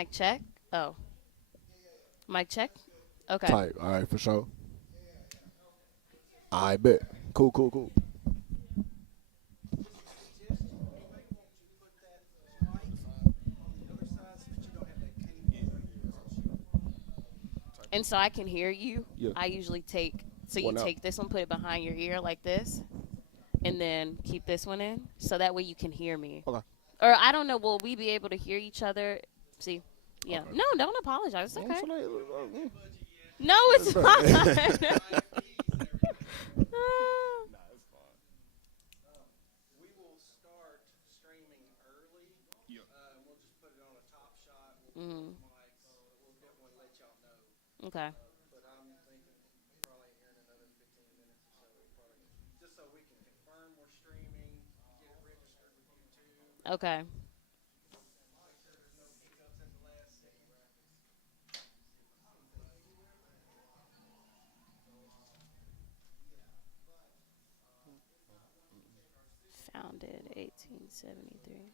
Mic check. Oh, mic check. Okay. Type. All right, for sure. I bet. Cool, cool, cool. And so I can hear you. Yeah. I usually take, so you One out. take this one, put it behind your ear like this, and then keep this one in, so that way you can hear me. Okay. Or I don't know, will we be able to hear each other? See, yeah. Okay. No, don't apologize. It's Yeah, okay. so like, No, it's fine. Mm, okay. Okay. Founded 1873.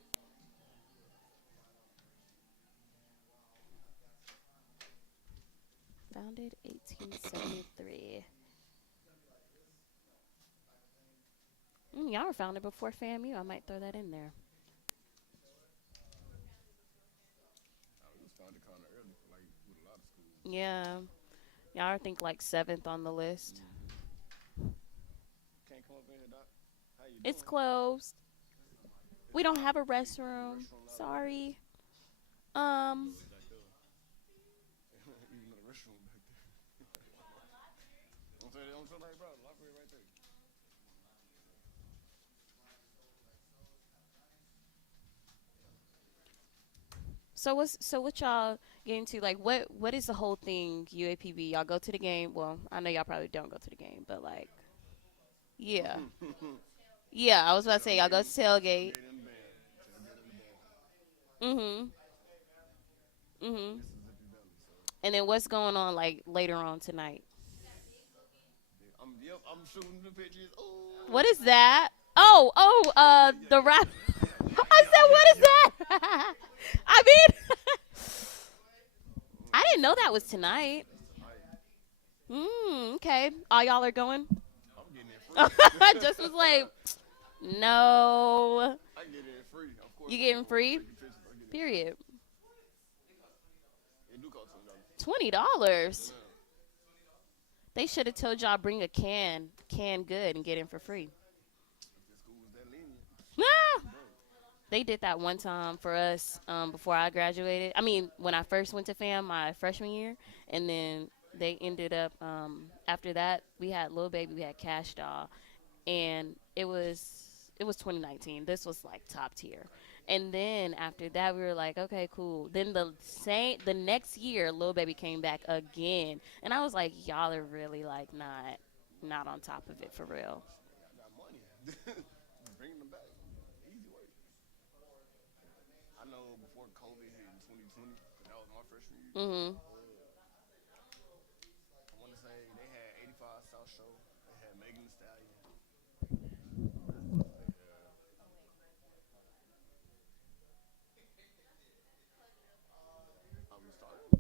Founded 1873. Y'all were founded before FAMU. I might throw that in there. Yeah. Y'all are, I think, like 7th on the list. can't come up in here, Doc. How you It's doing? closed. We don't have a restroom. Sorry. Um. Even the restroom back there. I'm saying, like, bro, the library right there. So what y'all get into? Like, what is the whole thing? UAPB. Y'all go to the game. Well, I know y'all probably don't go to the game, but like, yeah, yeah. I was about to say y'all go to tailgate. Mhm. Mhm. And then what's going on like later on tonight? I'm shooting the pictures. Oh. What is that? The rap. I said, what is that? I mean, I didn't know that was tonight. Okay. All y'all are going? I'm getting it free. Just was like, no. I get it free. Of course. You getting free? Taking pictures. I get it. Period. It do cost $20. $20. They should have told y'all bring a can good, and get in for free. If the school was that lenient. Ah! They did that one time for us before I graduated. I mean, when I first went to FAM my freshman year, and then they ended up after that we had Lil Baby, we had Cash Doll, and it was 2019. This was like top tier. And then after that, we were like, okay, cool. Then the next year, Lil Baby came back again, and I was like, y'all are really like not on top of it for real. I got money. Bringing them back. Easy way. I know before COVID hit in 2020, 'cause that was my freshman year. Mhm. I want to say they had 85 South Show. They had Megan Thee Stallion. We started.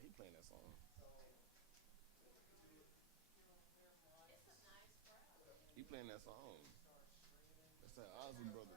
He playing that song. He playing that song. That's that Ozzy Brothers.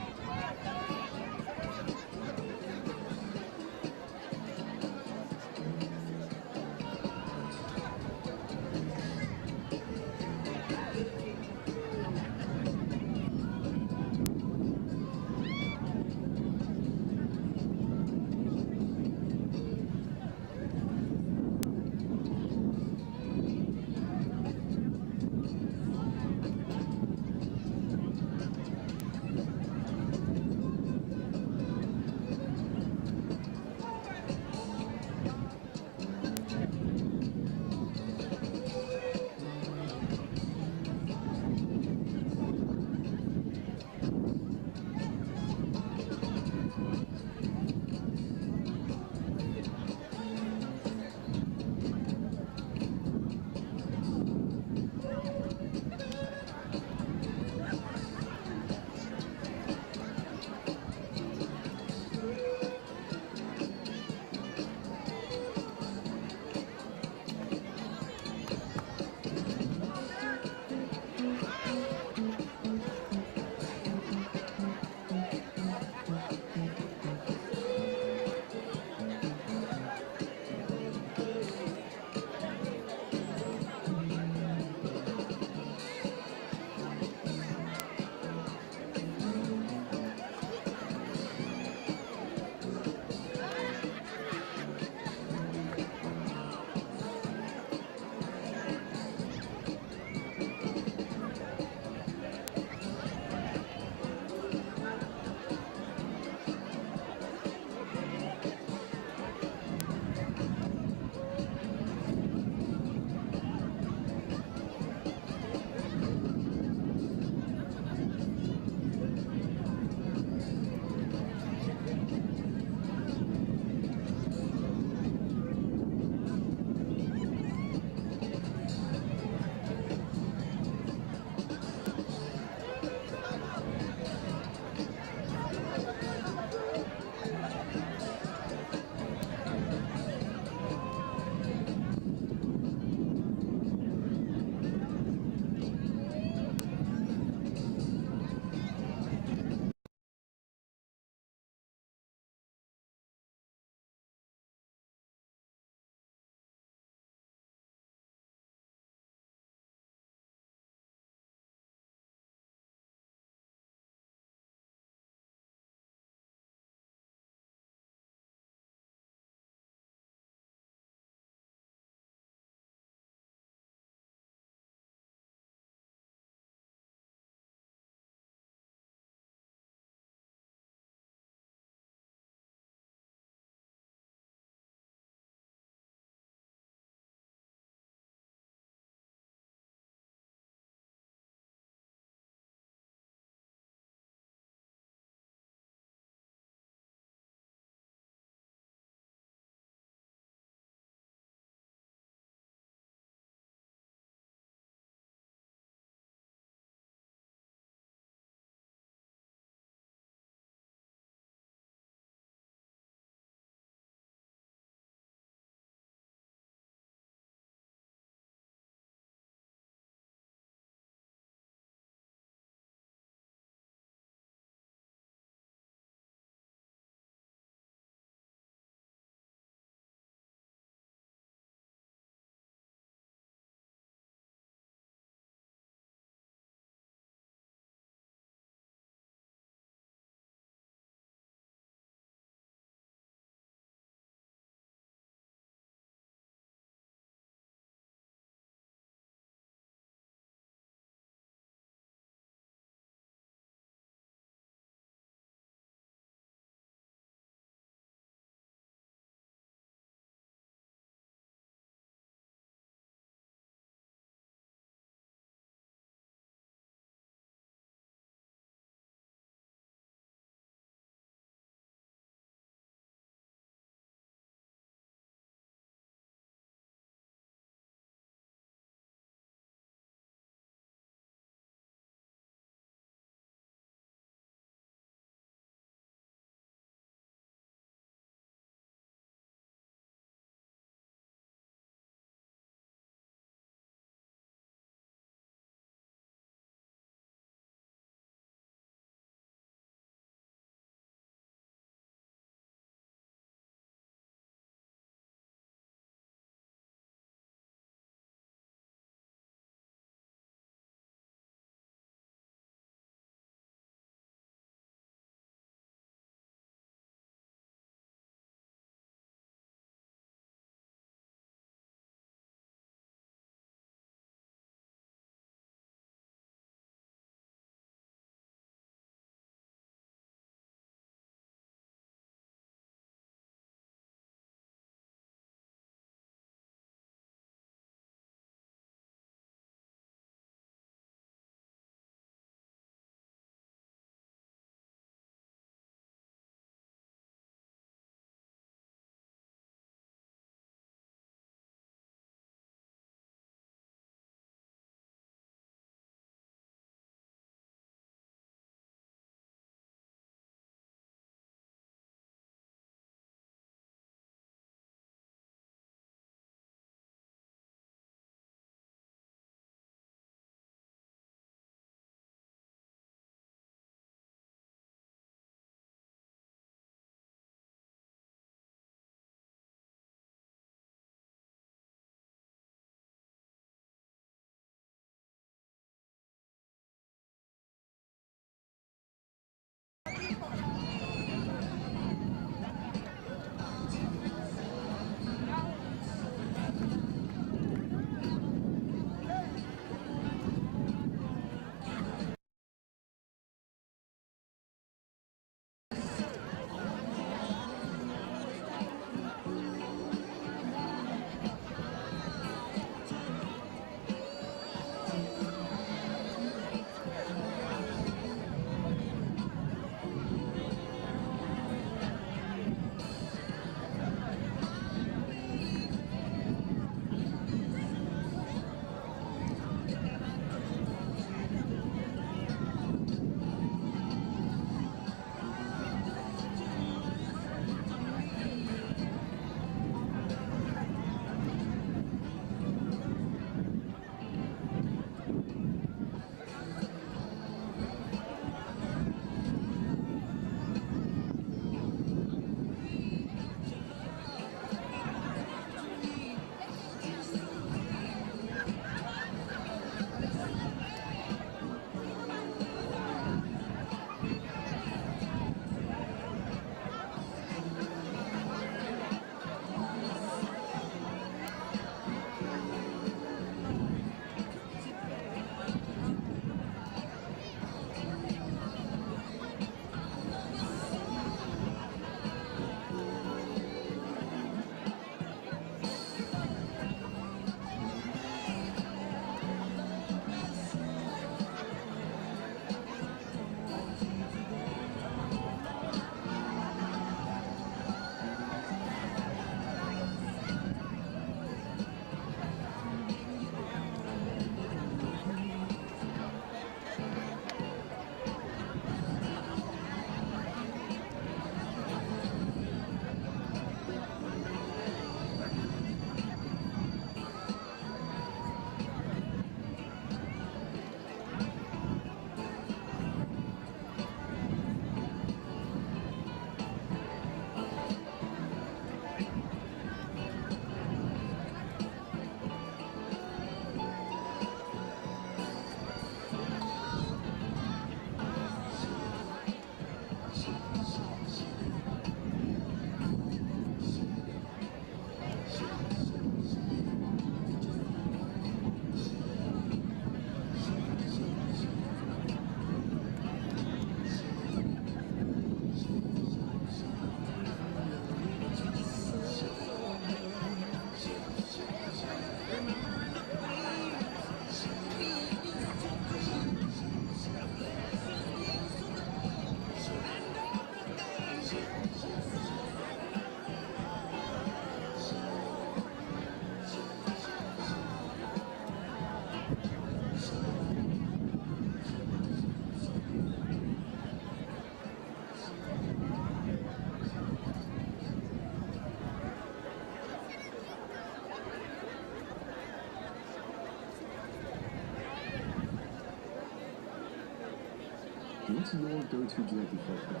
What's your go-to drink before bed?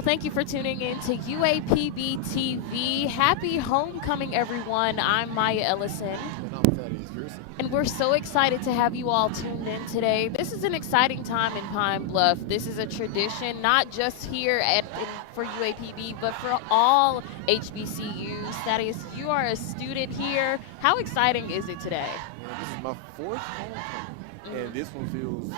Well, thank you for tuning in to UAPB TV. Happy homecoming, everyone. I'm Maya Ellison. And I'm Thaddeus Pearson. And we're so excited to have you all tuned in today. This is an exciting time in Pine Bluff. This is a tradition, not just here for UAPB, but for all HBCUs. Thaddeus, you are a student here. How exciting is it today? This is my fourth homecoming, and this one feels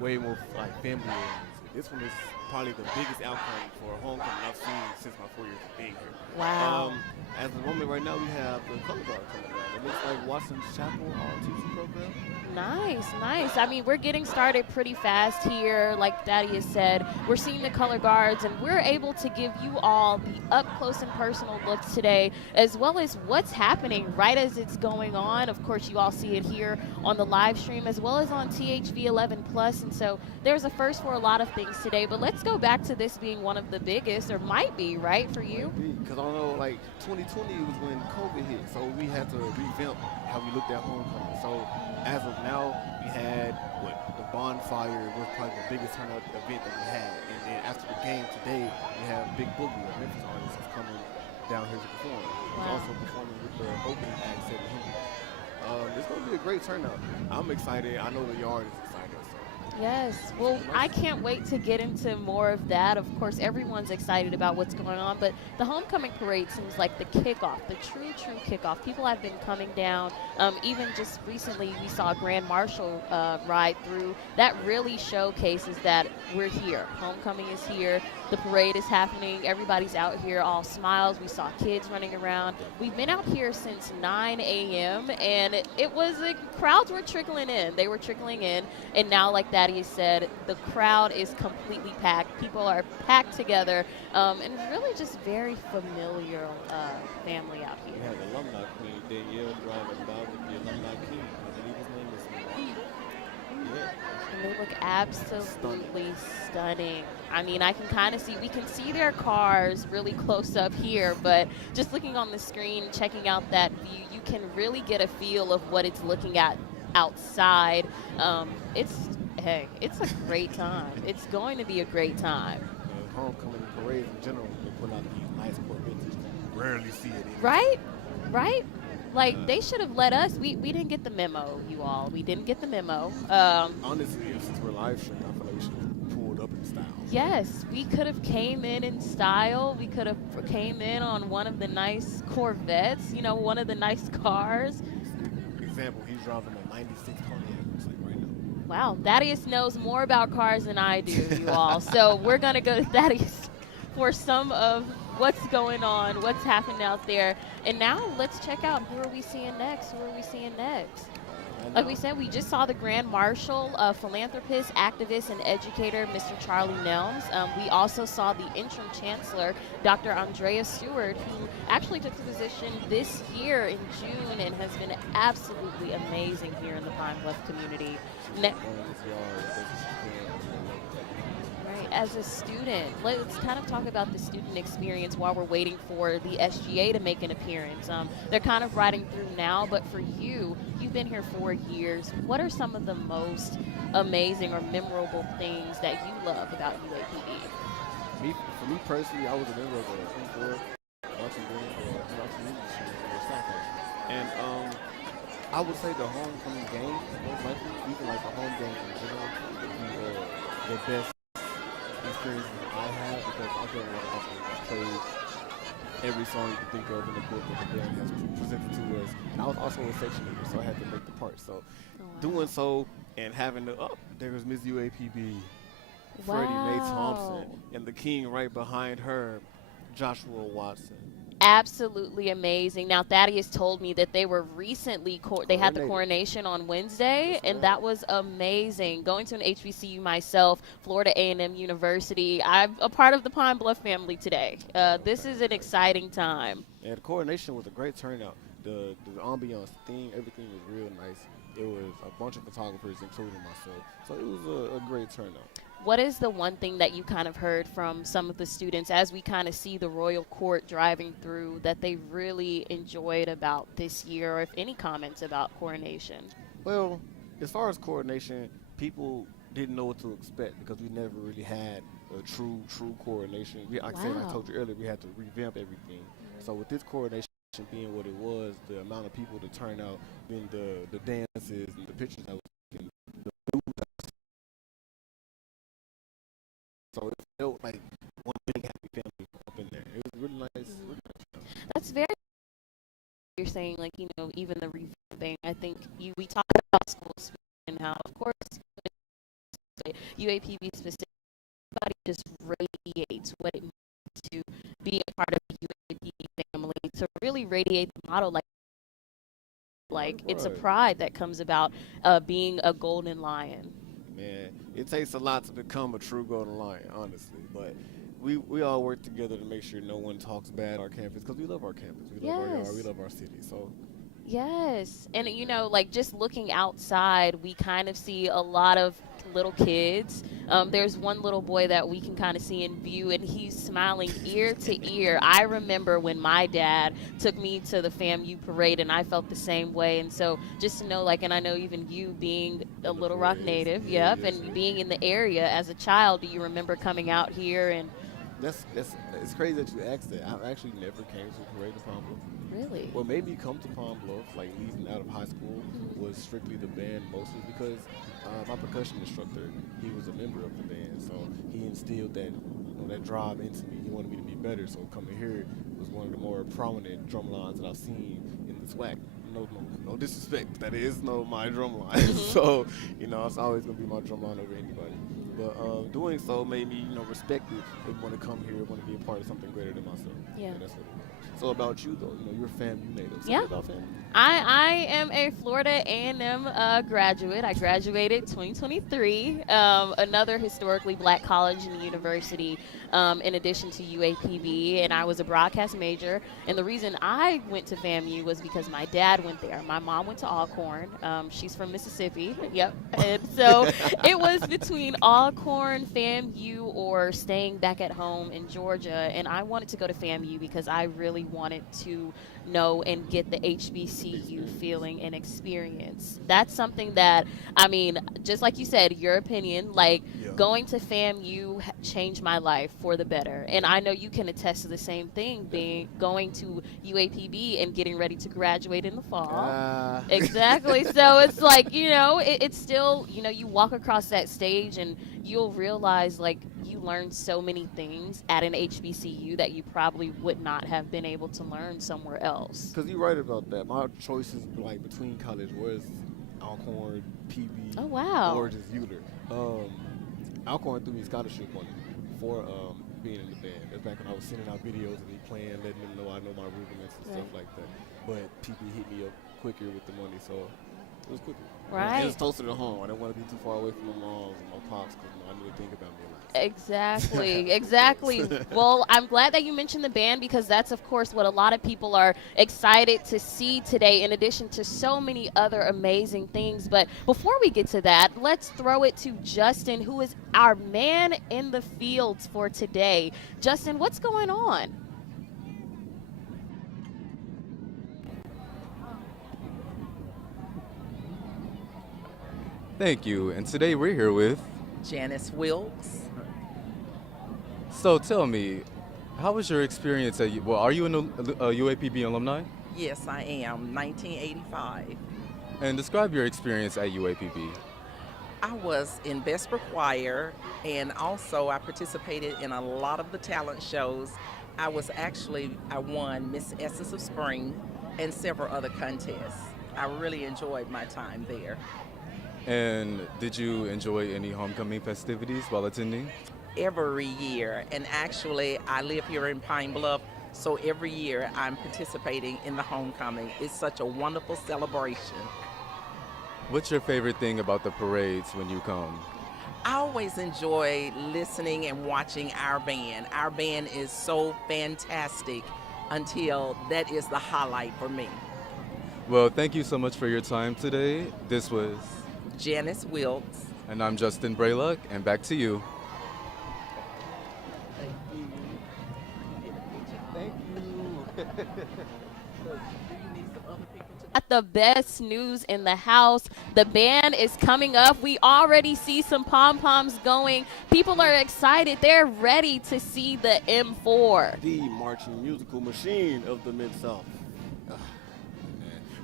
way more like family oriented. This one is probably the biggest outcome for a homecoming I've seen since my 4 years of being here. Wow. At the moment right now, we have the color guard coming down. It looks like Watson's Chapel ROTC program. Nice, nice. I mean, we're getting started pretty fast here. Like Thaddeus said, we're seeing the color guards, and we're able to give you all the up close and personal look today, as well as what's happening right as it's going on. Of course, you all see it here on the live stream, as well as on THV 11 Plus. And so there's a first for a lot of things today. But let's go back to this being one of the biggest, or might be, right, for you? Because I don't know, like 2020 was when COVID hit, so we had to revamp how we looked at homecoming. So as of now, we had the bonfire was probably the biggest turnout event that we had, and then after the game today, we have Big Boogie, a Memphis artist, that's coming down here to perform. He's also performing with the opening act, 700. It's going to be a great turnout. I'm excited. I know the yard is excited. Yes. Well, I can't wait to get into more of that. Of course, everyone's excited about what's going on, but the homecoming parade seems like the kickoff, the true kickoff. People have been coming down. Even just recently, we saw a Grand Marshal ride through. That really showcases that we're here. Homecoming is here. The parade is happening. Everybody's out here, all smiles. We saw kids running around. We've been out here since 9 a.m., and it was crowds were trickling in. They were trickling in, and now, like Thaddeus said, the crowd is completely packed. People are packed together, and it's really just very familiar family out here. We have the alumni queen, Danielle, driving by with the alumni king. I believe his name is yeah. And they look absolutely stunning. I mean, I can kind of see, we can see their cars really close up here, but just looking on the screen, checking out that view, you can really get a feel of what it's looking at outside. It's a great time. It's going to be a great time. Homecoming parades in general, they put out these nice Corvettes. You rarely see it. Right? Like, they should have let us. We didn't get the memo, you all. We didn't get the memo. Honestly, since we're live streaming, I feel like we should have pulled up in style. Yes, we could have came in style. We could have came in on one of the nice Corvettes, one of the nice cars. Example, he's driving a 96 Pontiac, looks like right now. Wow, Thaddeus knows more about cars than I do, you all. So we're going to go to Thaddeus for some of what's going on, what's happening out there. And now let's check out who are we seeing next? Like we said, we just saw the Grand Marshal, philanthropist, activist, and educator, Mr. Charlie Nelms. We also saw the interim chancellor, Dr. Andrea Stewart, who actually took the position this year in June and has been absolutely amazing here in the Pine Bluff community. As a student, let's kind of talk about the student experience while we're waiting for the SGA to make an appearance. They're kind of riding through now, but for you, you've been here 4 years. What are some of the most amazing or memorable things that you love about UAPB? For me personally, I was a member of the P4 marching band for industry for Stockholm. And I would say the homecoming game, most likely, even like the home game in general, would be the best experiences I have, because I've been one of the played every song you can think of in the book that the band has presented to us. And I was also a section leader, so I had to make the part. So doing so and having there was Miss UAPB, Freddie Mae Thompson, and the king right behind her, Joshua Watson. Absolutely amazing. Now, Thaddeus told me that they were recently, they had the coronation on Wednesday, and that was amazing. Going to an HBCU myself, Florida A&M University, I'm a part of the Pine Bluff family today. This is an exciting time. And the coronation was a great turnout. The ambiance, theme, everything was real nice. It was a bunch of photographers, including myself. So it was a great turnout. What is the one thing that you kind of heard from some of the students as we kind of see the royal court driving through that they really enjoyed about this year, or if any comments about coronation? Well, as far as coronation, people didn't know what to expect because we never really had a true coordination. Like I said, I Wow. told you earlier, we had to revamp everything. So with this coordination being what it was, the amount of people to turn out, then the dances and the pictures I was taking, so it felt like one big happy family up in there. It was really nice. Mhm. Really nice. That's very you're saying, like, even the revamping. I think we talk about schools and how, of course, UAPB specifically, everybody just radiates what it means to be a part of the UAPB family, to really radiate the model, like it's a Right. pride that comes about being a golden lion. Man, it takes a lot to become a true golden lion, honestly. But we all work together to make sure no one talks bad on our campus because we love our campus, we love our yard, we Yes. love our city. So Yes. And like just looking outside, we kind of see a lot of little kids. There's one little boy that we can kind of see in view, and he's smiling ear to ear. I remember when my dad took me to the FAMU parade, and I felt the same way. And so just to know, like, and I know even you being a in the Little Rock parades, native, yeah, yep, yes, and sir. being in the area as a child, do you remember coming out here and That's it's crazy that you asked that. I actually never came to a parade in Palm Bluff. really? What made me come to Palm Bluff, like leaving out of high school, Mhm. was strictly the band, mostly because my percussion instructor, he was a member of the band, so he instilled that drive into me. He wanted me to be better, so coming here was one of the more prominent drum lines that I've seen in the SWAC. No disrespect. That is no my drum line. Mhm. So it's always gonna be my drum line over anybody. But doing so made me, respect it and want to come here, want to be a part of something greater than myself. Yeah. And that's what it was. So about you though, you're FAMU native. Tell Yeah. me about FAMU. I am a Florida A&M graduate. I graduated 2023. Another historically black college and university, in addition to UAPB, and I was a broadcast major. And the reason I went to FAMU was because my dad went there. My mom went to Alcorn. She's from Mississippi. Yep. And so it was between Alcorn, FAMU, or staying back at home in Georgia. And I wanted to go to FAMU because I really wanted to know and get the HBCU Experience. feeling and experience. That's something that, I mean, just like you said, your opinion, like Yeah. going to FAMU changed my life for the better. And I know you can attest to the same thing, being Definitely. going to UAPB and getting ready to graduate in the fall. Ah. Exactly. So it's like, it's still, you walk across that stage and you'll realize like you learn so many things at an HBCU that you probably would not have been able to learn somewhere else. Because you're right about that. My choices like between college was Alcorn, PB, Oh, wow. or just Euler. Alcorn threw me scholarship money for being in the band. That's back when I was sending out videos of me playing, letting them know I know my rudiments and stuff Right. like that. But PB hit me up quicker with the money, so it was quicker. And it's Right. closer to home. I didn't want to be too far away from my moms and my pops because I knew they think about me a lot. Exactly, So. exactly. Well, I'm glad that you mentioned the band because that's, of course, what a lot of people are excited to see today, in addition to so many other amazing things. But before we get to that, let's throw it to Justin, who is our man in the fields for today. Justin, what's going on? Thank you. And today we're here with. Janice Wilkes. So tell me, how was your experience at? Well, are you a UAPB alumni? Yes, I am. 1985. And describe your experience at UAPB. I was in Vesper Choir, and also I participated in a lot of the talent shows. I won Miss Essence of Spring and several other contests. I really enjoyed my time there. And did you enjoy any homecoming festivities while attending? Every year, and actually I live here in Pine Bluff, so every year I'm participating in the homecoming. It's such a wonderful celebration. What's your favorite thing about the parades when you come? I always enjoy listening and watching our band. Our band is so fantastic until that is the highlight for me. Well, thank you so much for your time today. This was. Janice Wilkes. And I'm Justin Braylock, and back to you. Thank you. Thank you. Do you need some Got the best news in the house. The band is coming up. We already see some pom-poms going. People are excited. They're ready to see the M4. The marching musical machine of the Mid-South.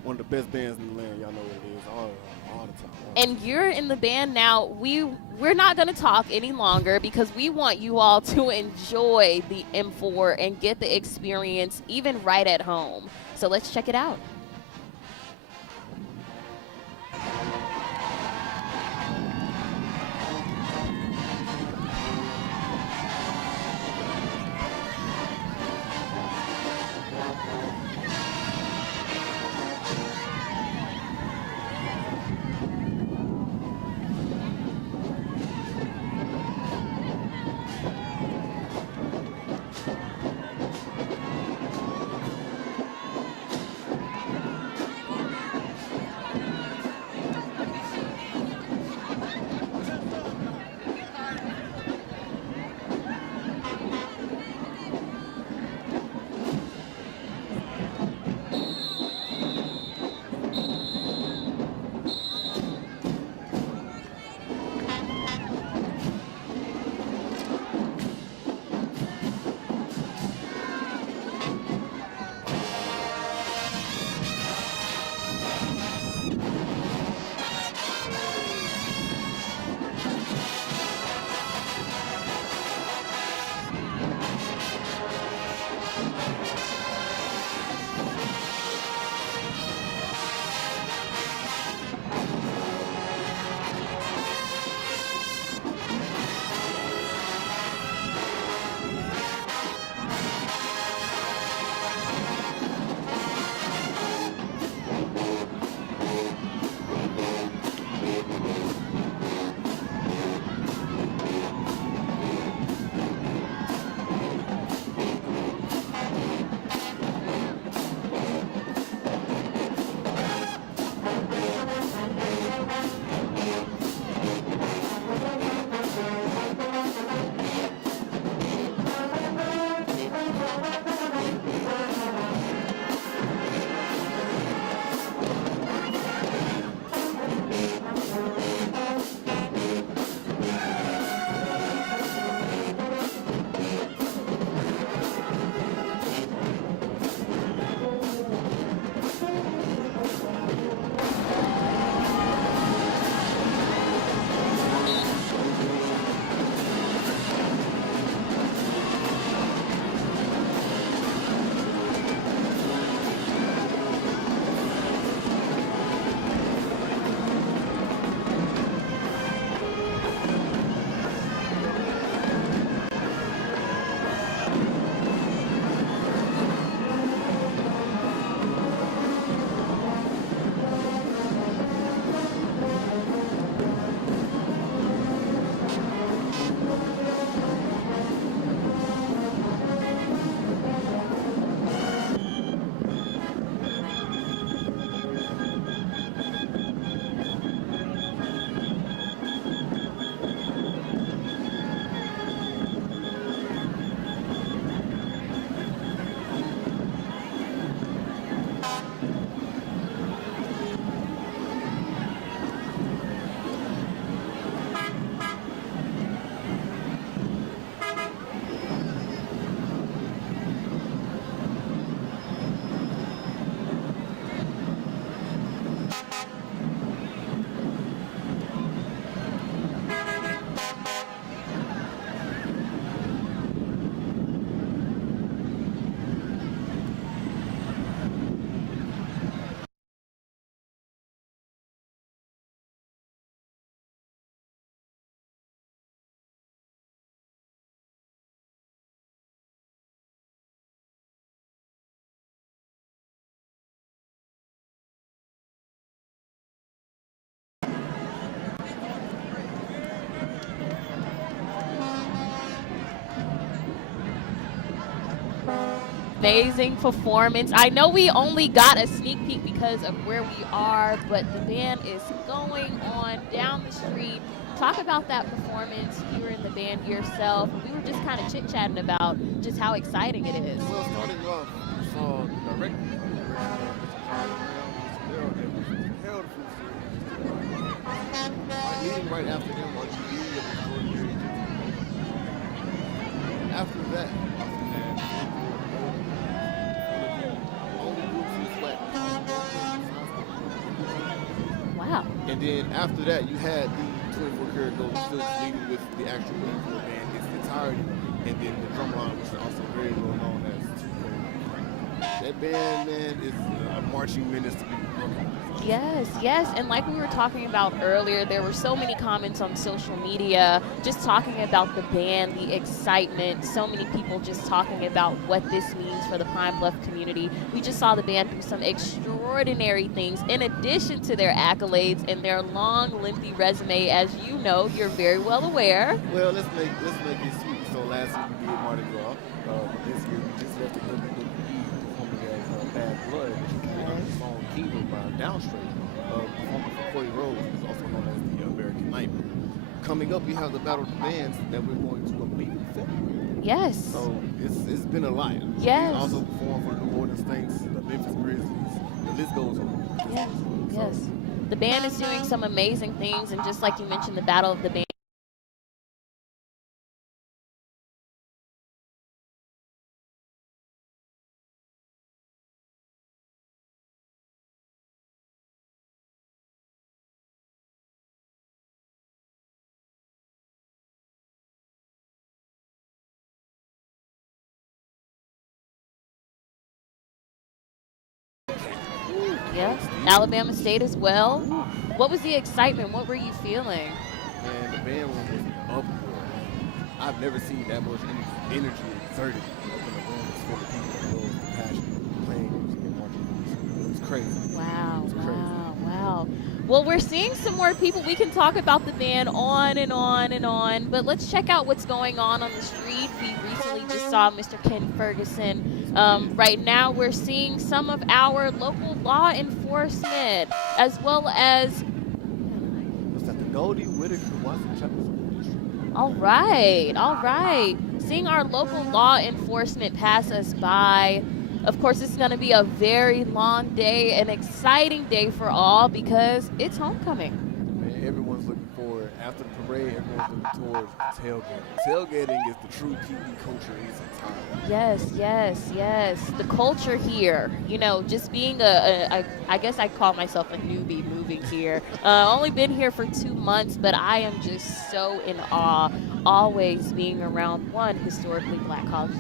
One of the best bands in the land. Y'all know what it is all the time. And you're in the band now. We're not going to talk any longer because we want you all to enjoy the M4 and get the experience even right at home. So let's check it out. Amazing performance. I know we only got a sneak peek because of where we are, but the band is going on down the street. Talk about that performance. You were in the band yourself. We were just kind of chit-chatting about just how exciting it is. Well, starting off, you saw the director, It was hell to food series. Like leading right after him on TV, it was extraordinary. After that, you had one of the only groups who sweat. Wow. And then after that, you had the 24 karat gold silks leading with the actual Wing Four band its entirety, and then the drum line, which is also very well known as Two Cold. That band, man, is a marching menace to be reckoned with. Yes, yes. And like we were talking about earlier, there were so many comments on social media just talking about the band, the excitement, so many people just talking about what this means for the Pine Bluff community. We just saw the band do some extraordinary things in addition to their accolades and their long, lengthy resume, as you know, you're very well aware. Well, let's make it sweet. So last year we did Mardi Gras. This year we just left the WWE performing at Bad Blood, which is the song Kingdom by Downstream, performing for Hoyt, which is also known as the American Nightmare. Coming up, we have the Battle of the Bands that we're going to, I believe, in February. Yes. So it's been a lot. Yes. We also performed for the New Orleans Saints, the Memphis Grizzlies. The list goes on. Yes. So, Yes. The band is doing some amazing things, and just like you mentioned, the Battle of the Band. Yeah, Alabama State as well. What was the excitement? What were you feeling? Man, the band was up. I've never seen that much energy exerted up in a room full of people that knows the passion, playing music and marching. It was crazy. Wow, It was crazy. wow. Well, we're seeing some more people. We can talk about the band on and on and on, but let's check out what's going on the street. We recently just saw Mr. Ken Ferguson. Right now, we're seeing some of our local law enforcement, as well as Was that the Goldie Whitaker Watson Chapel? all right. Seeing our local law enforcement pass us by. Of course, it's going to be a very long day, an exciting day for all because it's homecoming. Man, everyone's looking forward. After the parade, everyone's looking towards tailgating. Tailgating is the true PE culture in its entirety. Yes. The culture here, just being I guess I call myself a newbie moving here. Only been here for 2 months, but I am just so in awe always being around one historically black college.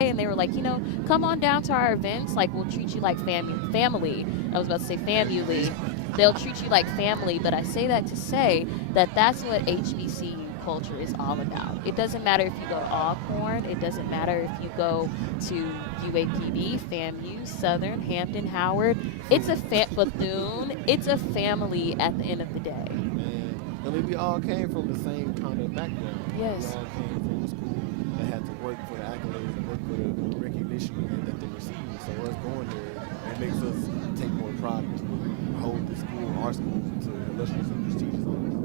And they were like, come on down to our events. Like, we'll treat you like family. I was about to say family. They'll treat you like family, but I say that to say that that's what HBCU culture is all about. It doesn't matter if you go Alcorn. It doesn't matter if you go to UAPB, FAMU, Southern, Hampton, Howard. It's a Bethune. It's a family at the end of the day. And I mean, we all came from the same kind of background. Yes. We all came from a school that had to work for the accolades and work for the recognition that they received. So us going there, it makes us take more pride to hold the school, our school, to illustrious and prestigious honors.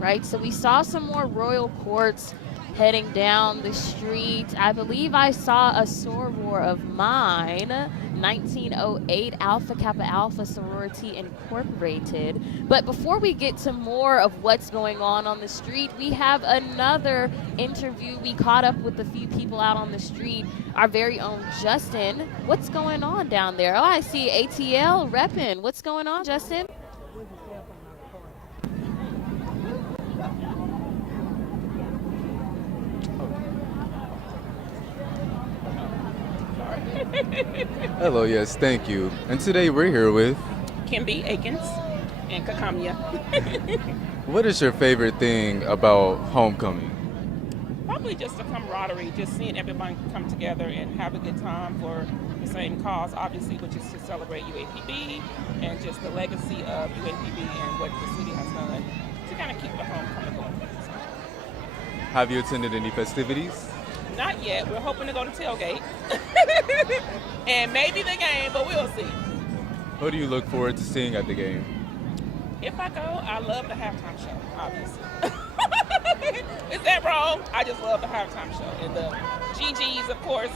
Right, so we saw some more royal courts heading down the street. I believe I saw a soror of mine, 1908 Alpha Kappa Alpha Sorority Incorporated. But before we get to more of what's going on the street, we have another interview. We caught up with a few people out on the street. Our very own Justin. What's going on down there? Oh, I see ATL repping. What's going on, Justin? Hello, yes, thank you. And today we're here with. Kimby Akins and Kakamia. What is your favorite thing about homecoming? Probably just the camaraderie, just seeing everyone come together and have a good time for the same cause, obviously, which is to celebrate UAPB and just the legacy of UAPB and what the city has done to kind of keep the homecoming going. So, Have you attended any festivities? not yet. We're hoping to go to tailgate and maybe the game, but we'll see. Who do you look forward to seeing at the game? If I go, I love the halftime show, obviously. Is that wrong? I just love the halftime show. And the GGs, of course,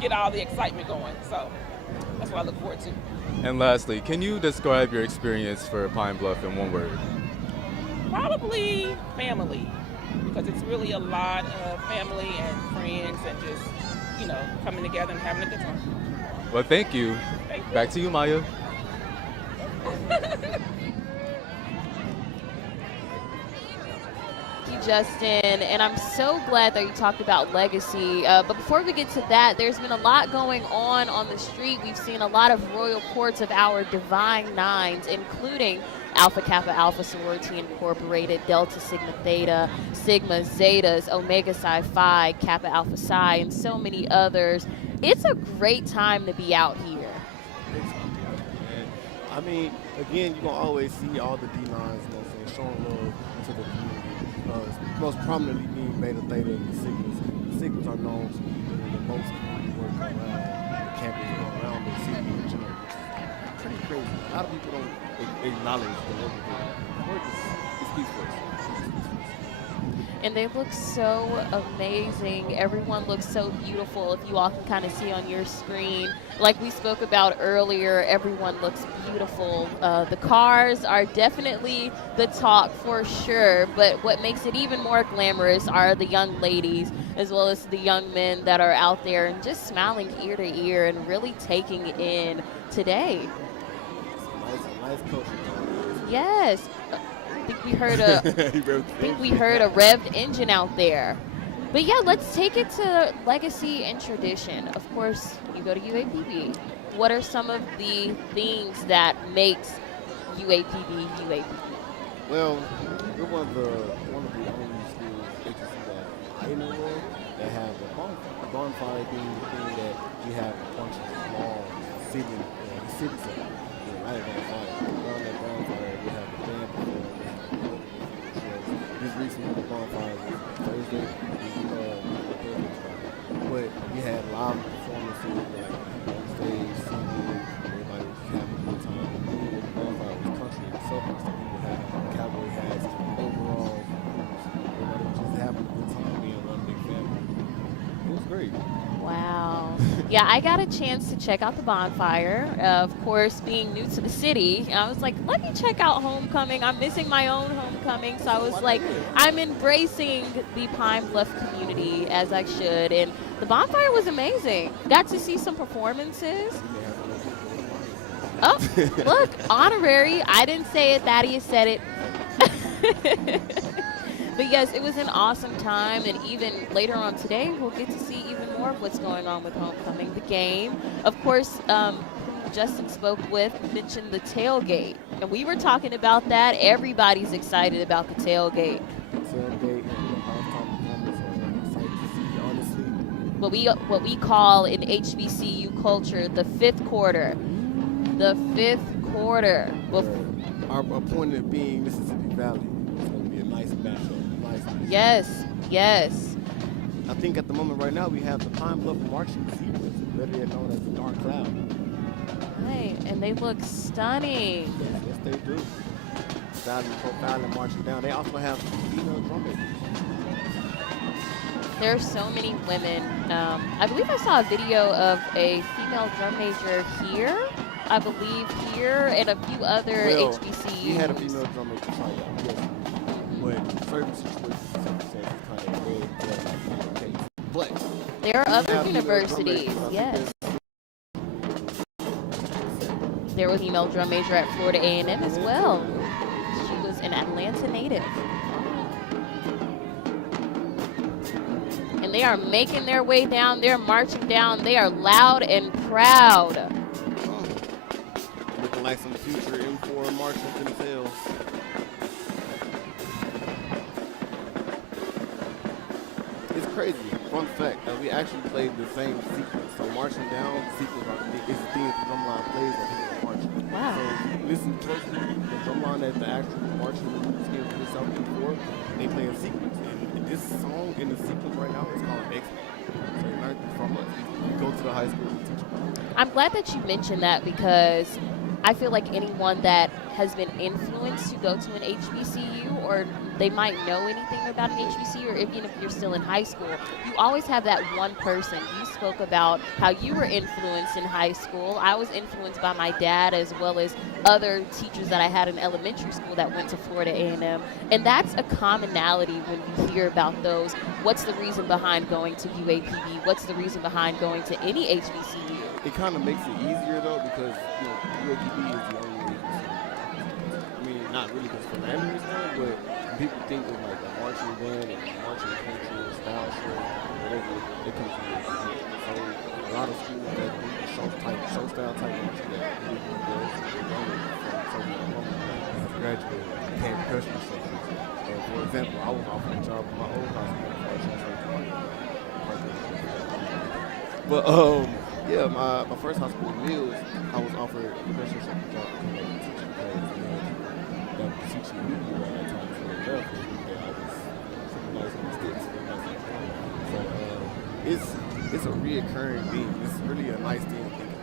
get all the excitement going. So that's what I look forward to. And lastly, can you describe your experience for Pine Bluff in one word? Probably family, because it's really a lot of family and friends and just, coming together and having a good time. Well, thank you. Thank you. Back to you, Maya. Justin, and I'm so glad that you talked about legacy. But before we get to that, there's been a lot going on the street. We've seen a lot of royal courts of our Divine Nines, including Alpha Kappa Alpha Sorority Incorporated, Delta Sigma Theta, Sigma Zetas, Omega Psi Phi, Kappa Alpha Psi, and so many others. It's a great time to be out here. I mean, again, you're going to always see all the D9s, showing love to the community. Most prominently being Beta Theta and the Sigmas. The Sigmas are known to be doing the most community work around the campus and around the city in general. It's pretty crazy. A lot of people don't acknowledge the work of it. The work is speaks for itself. And they look so amazing. Everyone looks so beautiful. If you all can kind of see on your screen, like we spoke about earlier, everyone looks beautiful. The cars are definitely the talk for sure, but what makes it even more glamorous are the young ladies as well as the young men that are out there and just smiling ear to ear and really taking in today. Nice culture. Yes. I think we heard a revved engine out there. But yeah, let's take it to legacy and tradition. Of course, you go to UAPB. What are some of the things that makes UAPB UAPB? Well, we're one of the only schools agencies that I know of that have a bonfire. A bonfire being the thing that we have a bunch of small city center. Right at bonfire. Around that bonfire, we have the band perform. Just recently, the bonfire was Thursday. But we had live performances like on stage, singing. Everybody was having a good time. The bonfire was country and southern stuff. People had cowboy hats, overall. Everybody was just having a good time being one big family. It was great. Wow. Yeah, I got a chance to check out the bonfire. Of course, being new to the city, I was like, let me check out homecoming. I'm missing my own homecoming. So I was like, I'm embracing the Pine Bluff community as I should. And the bonfire was amazing. Got to see some performances. Oh, look, honorary. I didn't say it. Thaddeus said it. But yes, it was an awesome time, and even later on today, we'll get to see even more of what's going on with homecoming, the game. Of course, who Justin spoke with mentioned the tailgate, and we were talking about that. Everybody's excited about the tailgate. Tailgate and the halftime performance are excited to see, honestly. What we call in HBCU culture the fifth quarter. The fifth quarter. Our point of being Mississippi Valley. It's going to be a nice matchup. Yes, yes. I think at the moment right now we have the Pine Bluff marching zebras, better known as the Dark Cloud. Right, and they look stunning. Yes, they do. Styling, profiling, marching down. They also have female drum majors. There are so many women. I believe I saw a video of a female drum major here. I believe here and a few other Well, HBCUs. we had a female drum major tryout, yes. But certain situations, circumstances kind of led to that case. But there are we other have female drum universities, majors. I think yes. There was a female drum major at Florida A&M as well. She was an Atlanta native. And they are making their way down. They're marching down. They are loud and proud. Looking like some future M4 marchers themselves. It's crazy. Fun fact, we actually played the same sequence. So marching down, sequence is the thing that the drumline plays when people are marching. Wow. So if you listen closely, the drumline that the actual marching skills for the South before, they play a sequence. And this song in the sequence right now is called X. So you learn from us. You go to the high school and teach them. I'm glad that you mentioned that because I feel like anyone that has been influenced to go to an HBCU or they might know anything about an HBCU or even if you're still in high school, you always have that one person. You spoke about how you were influenced in high school. I was influenced by my dad as well as other teachers that I had in elementary school that went to Florida A&M. And that's a commonality when you hear about those. What's the reason behind going to UAPB? What's the reason behind going to any HBCU? It kind of makes it easier though because UAPB is the only agency. I mean, not really because Philander is there, but people think of like a marching band and marching culture, style show, whatever. It comes from UAPB. So a lot of schools that do the show style type marching that really does the running from certain alumni graduated became percussion instructors. For example, I was offered a job at my old hospital for but yeah, my first hospital meals, I was offered a percussion instructor job to teach because that was teaching me at that time for the left that I was supervising the sticks for my so it's a reoccurring thing. It's really a nice thing to think about.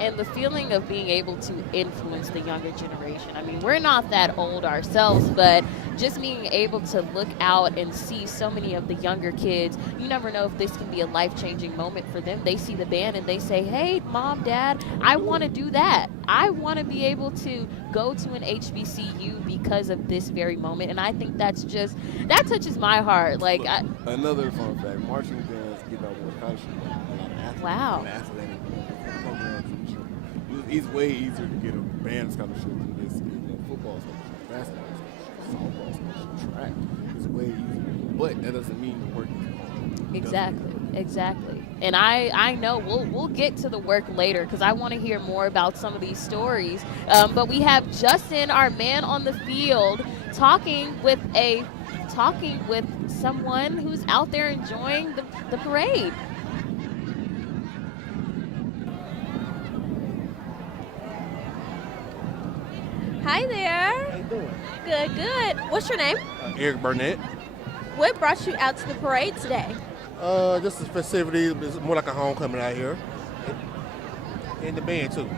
And the feeling of being able to influence the younger generation. I mean, we're not that old ourselves, but just being able to look out and see so many of the younger kids, you never know if this can be a life-changing moment for them. They see the band and they say, hey, Mom, Dad, I want to do that. I want to be able to go to an HBCU because of this very moment. And I think that touches my heart. Like, another fun fact, marching bands get out more scholarship than a lot of athletes. Wow. Athletic programs. It's way easier to get a band scholarship than it is to get football scholarship, basketball scholarship, softball scholarship, track. It's way easier. But that doesn't mean the work is hard. Exactly. And I know we'll get to the work later because I want to hear more about some of these stories. But we have Justin, our man on the field, talking with someone who's out there enjoying the parade. Hi there. How you doing? Good. What's your name? Eric Burnett. What brought you out to the parade today? Just a festivity. It's more like a homecoming out here. And the band, too.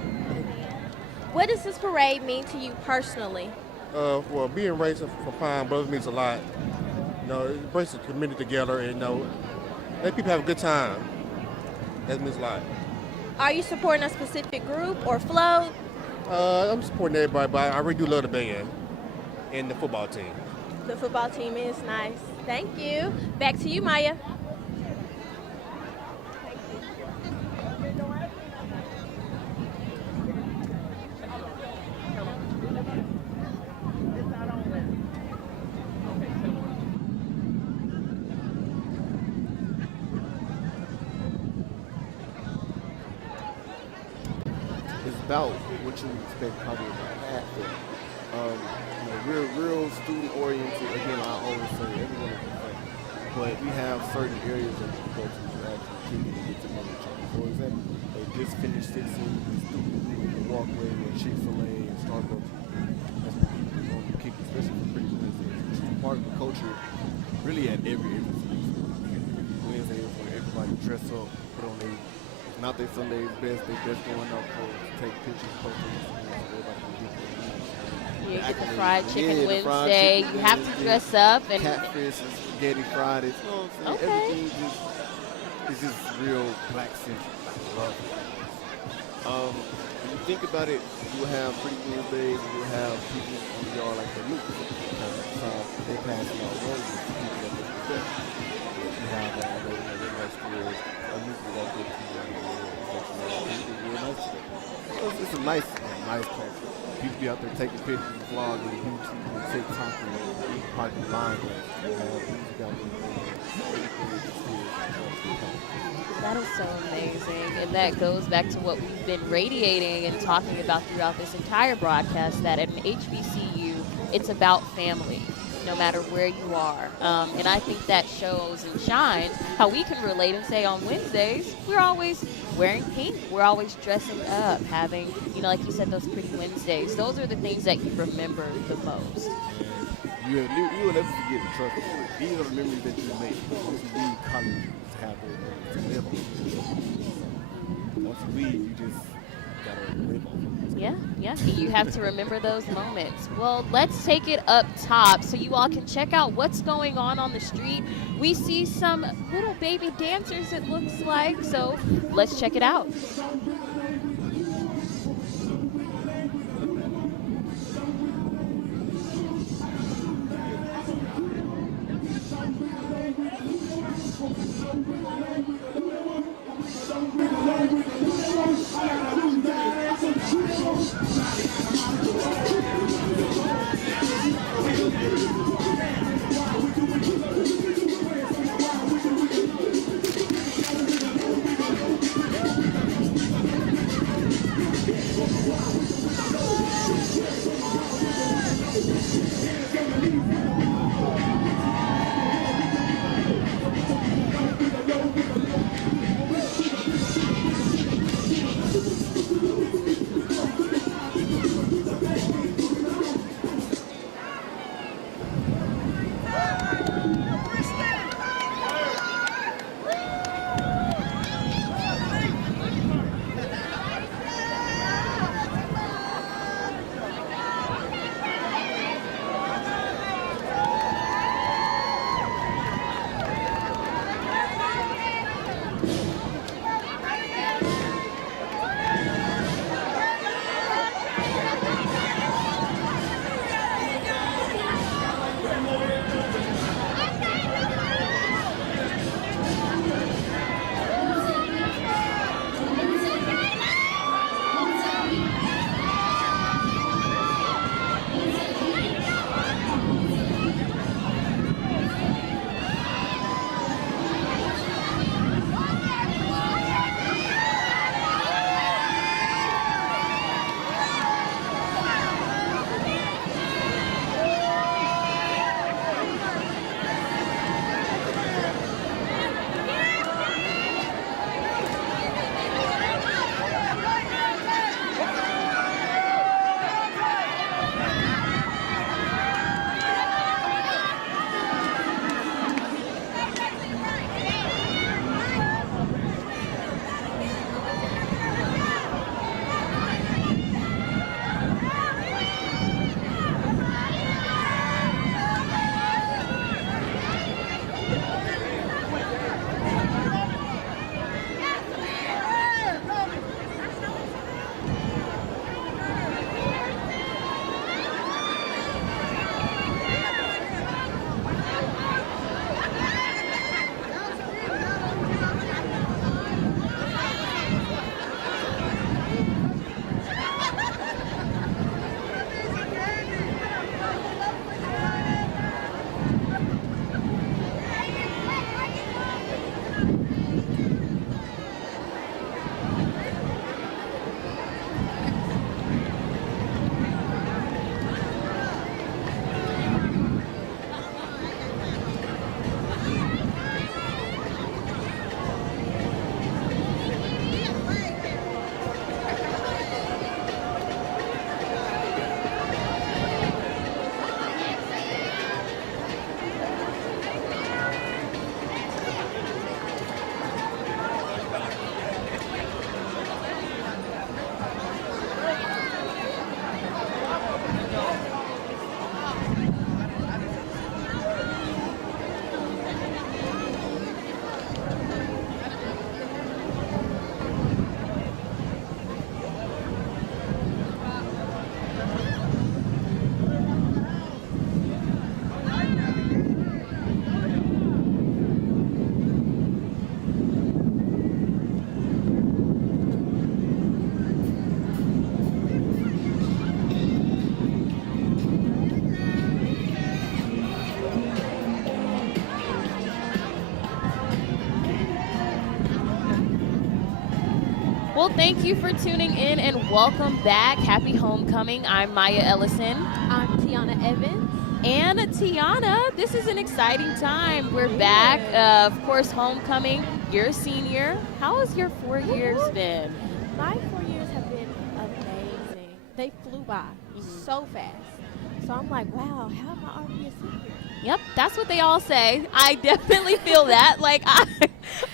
What does this parade mean to you personally? Well, being raised from Pine Brothers means a lot. You know, it brings the community together and, let people have a good time. That means a lot. Are you supporting a specific group or float? I'm supporting everybody, but I really do love the band and the football team. The football team is nice. Thank you. Back to you, Maya. It's about what you expect probably about half of it. We're real student oriented. Again, I always say everyone is different, but we have certain areas that you go to actually kick it and get to know each other. For example, they just finished fixing the walkway with Chick-fil-A and Starbucks. That's what people are going to kick, especially for Pretty Wednesdays, which is part of the culture really at every agency. Wednesday is when everybody dress up, put on their not their Sunday's best, they best going out for to take pictures, post on Instagram, so everybody can get their news. You get the accolades. fried chicken Yeah, the fried Wednesday. chicken You have to Wednesday, dress up and catfish and spaghetti Fridays. You know what I'm saying? okay. Everything is just real black centric. I love it. When you think about it, you will have Pretty Wednesdays, and you will have people who are like the Luke. They pass out roses to people that look the best. You have the next year a Luke that good to you. People real nice to them. So it's a nice culture. People be out there taking pictures and vlogging and YouTube and TikTok and eating parking line. Music out That is so amazing. And that goes back to what we've been radiating and talking about throughout this entire broadcast, that at an HBCU, it's about family, no matter where you are. And I think that shows and shines how we can relate and say on Wednesdays, we're always wearing pink. We're always dressing up, having, like you said, those Pretty Wednesdays. Those are the things that you remember the most. You will never forget the trust. These are the memories that you make. Once you leave college, to have those memories to live on. Once you leave, you just gotta live on. Yeah, you have to remember those moments. Well, let's take it up top so you all can check out what's going on the street. We see some little baby dancers, it looks like, so let's check it out. Well, thank you for tuning in and welcome back. Happy homecoming. I'm Maya Ellison. I'm Tiana Evans. And Tiana, this is an exciting time. We're back. Of course, homecoming. You're a senior. How has your 4 years been? My 4 years have been amazing. They flew by so fast. So I'm like, wow, how am I already a senior? Yep, that's what they all say. I definitely feel that. Like,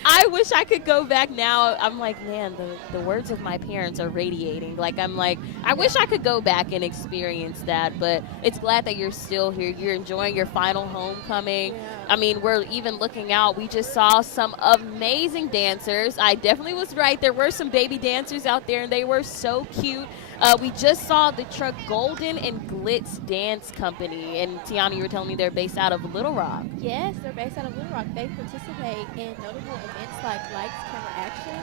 I wish I could go back now. I'm like, man, the words of my parents are radiating. Like, I'm like, I wish I could go back and experience that. But it's glad that you're still here. You're enjoying your final homecoming. Yeah. I mean, we're even looking out. We just saw some amazing dancers. I definitely was right. There were some baby dancers out there, and they were so cute. We just saw the Truck Golden and Glitz Dance Company. And Tiana, you were telling me they're based out of Little Rock. Yes, they're based out of Little Rock. They participate in notable events like Lights, Camera, Action,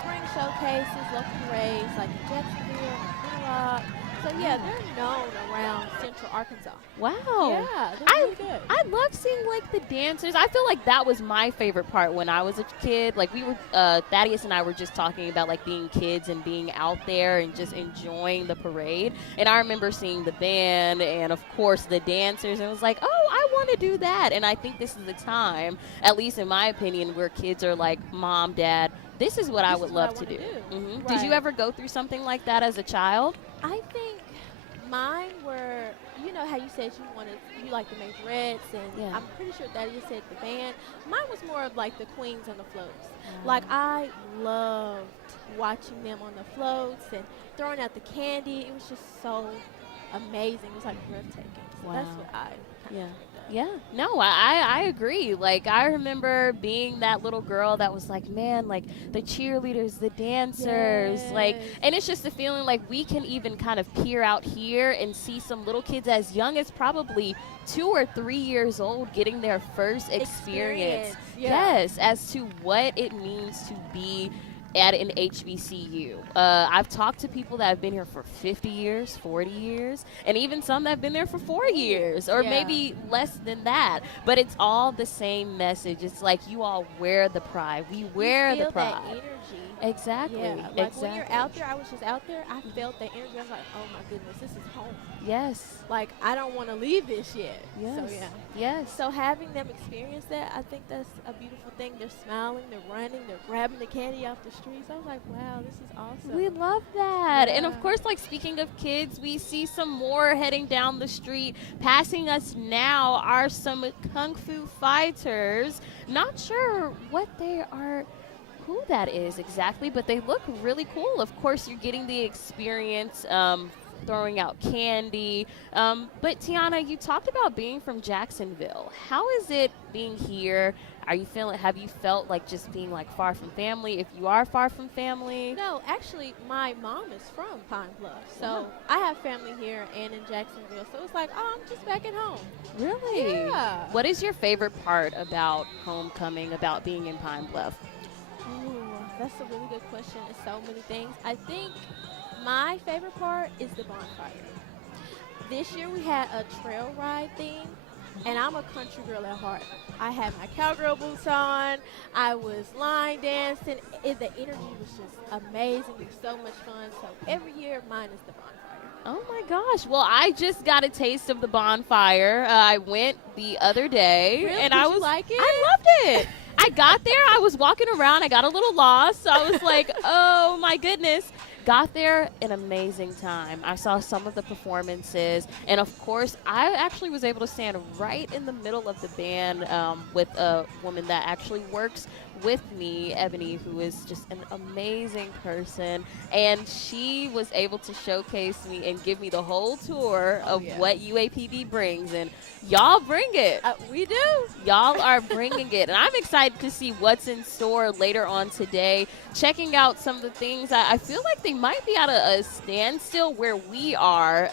spring showcases, local parades like in Jacksonville, Little Rock. So yeah, they're known around Central Arkansas. Wow. Yeah, they're really good. I love seeing like the dancers. I feel like that was my favorite part when I was a kid. Like we were, Thaddeus and I were just talking about like being kids and being out there and just enjoying the parade. And I remember seeing the band and of course the dancers, and it was like, oh, I want to do that. And I think this is the time, at least in my opinion, where kids are like, Mom, Dad, this is what I would love to do. Right. Did you ever go through something like that as a child? I think mine were, you know how you said you like the majorettes, and I'm pretty sure that you said the band. Mine was more of like the queens on the floats. Like I loved watching them on the floats and throwing out the candy. It was just so amazing. It was like breathtaking. So that's what I kind of did. Yeah, no, I agree. Like, I remember being that little girl that was like, man, like, the cheerleaders, the dancers, like, and it's just a feeling like we can even kind of peer out here and see some little kids as young as probably 2 or 3 years old getting their first experience. Yes, as to what it means to be at an HBCU. I've talked to people that have been here for 50 years, 40 years, and even some that have been there for 4 years or maybe less than that. But it's all the same message. It's like you all wear the pride. We wear the pride. That energy. Exactly. Yeah, like when you're out there, I was just out there, I felt that energy. I was like, oh my goodness, this is home. Yes. Like, I don't want to leave this yet. Yes. So, yeah. Yes. So having them experience that, I think that's a beautiful thing. They're smiling, they're running, they're grabbing the candy off the streets. I was like, wow, this is awesome. We love that. And of course, like, speaking of kids, we see some more heading down the street. Passing us now are some Kung Fu fighters. Not sure what they are, who that is exactly, but they look really cool. Of course, you're getting the experience throwing out candy. But Tiana, you talked about being from Jacksonville. How is it being here? Have you felt like just being like far from family? If you are far from family? No, actually, my mom is from Pine Bluff. So I have family here and in Jacksonville. So it's like, oh, I'm just back at home. Really? Yeah. What is your favorite part about homecoming, about being in Pine Bluff? Ooh, that's a really good question. It's so many things. I think my favorite part is the bonfire. This year we had a trail ride theme, and I'm a country girl at heart. I had my cowgirl boots on. I was line dancing. The energy was just amazing. It was so much fun. So every year mine is the bonfire. Oh my gosh. Well, I just got a taste of the bonfire. I went the other day. Really? And Did I you like it? I loved it. I got there. I was walking around. I got a little lost. So I was like, oh my goodness. Got there an amazing time. I saw some of the performances, and of course, I actually was able to stand right in the middle of the band with a woman that actually works with me, Ebony, who is just an amazing person, and she was able to showcase me and give me the whole tour of what UAPB brings, and y'all bring it. We do. Y'all are bringing it, and I'm excited to see what's in store later on today. Checking out some of the things. I feel like they might be at a standstill where we are,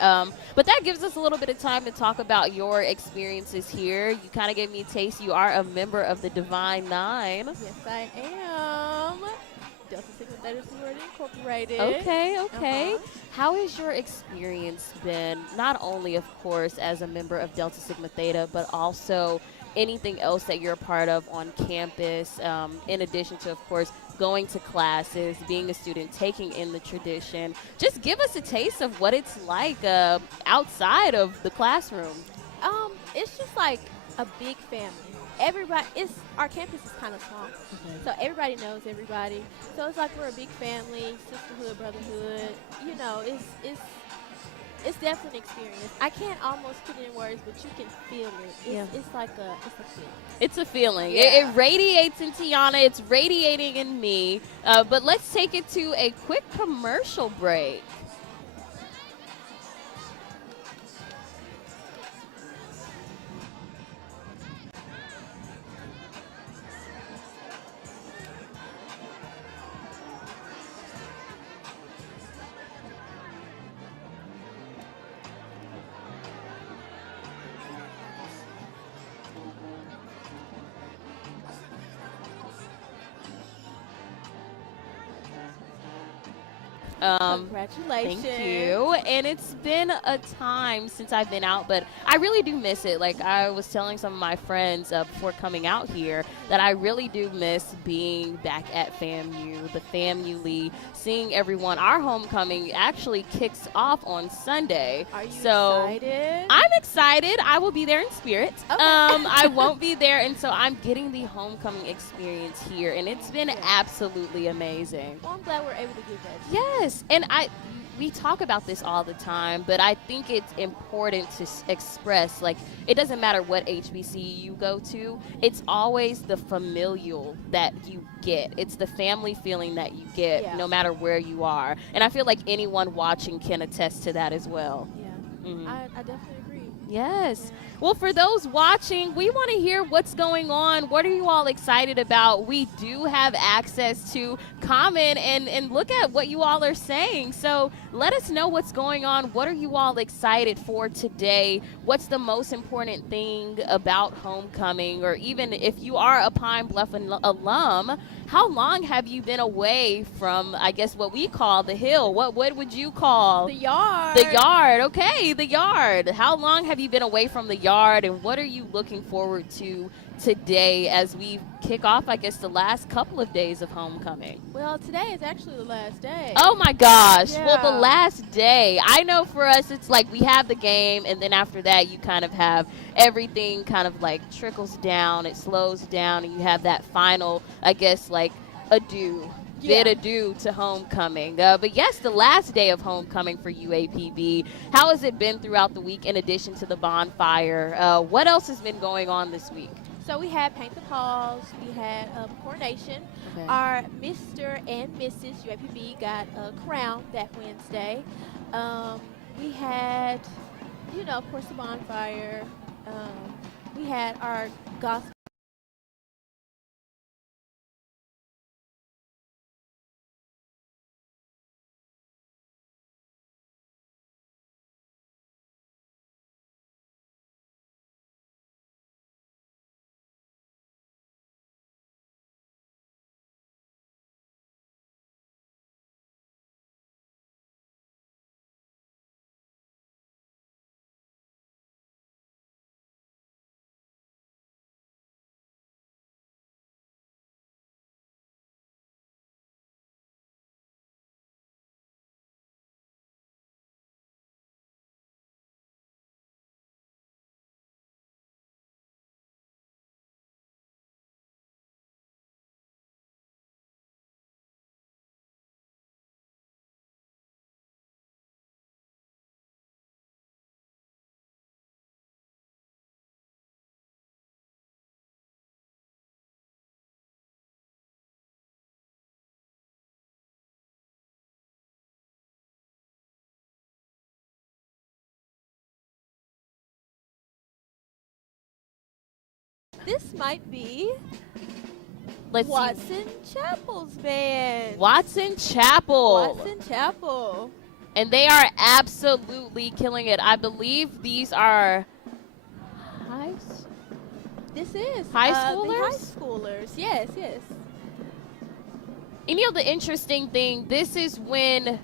but that gives us a little bit of time to talk about your experiences here. You kind of gave me a taste. You are a member of the Divine Nine. Yes, I am. Delta Sigma Theta Sorority Incorporated. Okay. How has your experience been, not only, of course, as a member of Delta Sigma Theta, but also anything else that you're a part of on campus, in addition to, of course, going to classes, being a student, taking in the tradition. Just give us a taste of what it's like outside of the classroom. It's just like a big family. Our campus is kind of small, so everybody knows everybody. So it's like we're a big family, sisterhood, brotherhood. You know, it's definitely an experience. I can't almost put it in words, but you can feel it. It's like it's a feeling. It's a feeling. Yeah. It radiates in Tiana. It's radiating in me. But let's take it to a quick commercial break. Congratulations. Thank you. And it's been a time since I've been out, but I really do miss it. Like I was telling some of my friends before coming out here that I really do miss being back at FAMU, the family, seeing everyone. Our homecoming actually kicks off on Sunday. Are you excited? I'm excited. I will be there in spirit. Okay. I won't be there, and so I'm getting the homecoming experience here, and it's been absolutely amazing. Well, I'm glad we're able to give that. Yes, and we talk about this all the time, but I think it's important to express, like, it doesn't matter what HBCU you go to, it's always the familial that you get. It's the family feeling that you get no matter where you are. And I feel like anyone watching can attest to that as well. Yeah, I definitely agree. Yes. Well, for those watching, we want to hear what's going on. What are you all excited about? We do have access to comment and look at what you all are saying. So let us know what's going on. What are you all excited for today? What's the most important thing about homecoming? Or even if you are a Pine Bluff alum, how long have you been away from, I guess, what we call the hill? What would you call? The yard. The yard. Okay, the yard. How long have you been away from the yard, and what are you looking forward to today as we kick off, I guess, the last couple of days of homecoming? Well, today is actually the last day. Oh my gosh. Yeah. Well, the last day. I know for us it's like we have the game, and then after that you kind of have everything kind of like trickles down, it slows down, and you have that final, I guess, like adieu. Bid adieu to homecoming. But yes, the last day of homecoming for UAPB. How has it been throughout the week in addition to the bonfire? What else has been going on this week? So we had Paint the Halls, we had coronation. Okay. Our Mr. and Mrs. UAPB got a crown that Wednesday. We had, of course, the bonfire. We had our gospel. This might be Watson Chapel's band. Watson Chapel. Watson Chapel. And they are absolutely killing it. I believe these are high schoolers? The high schoolers. Yes. And the interesting thing, this is when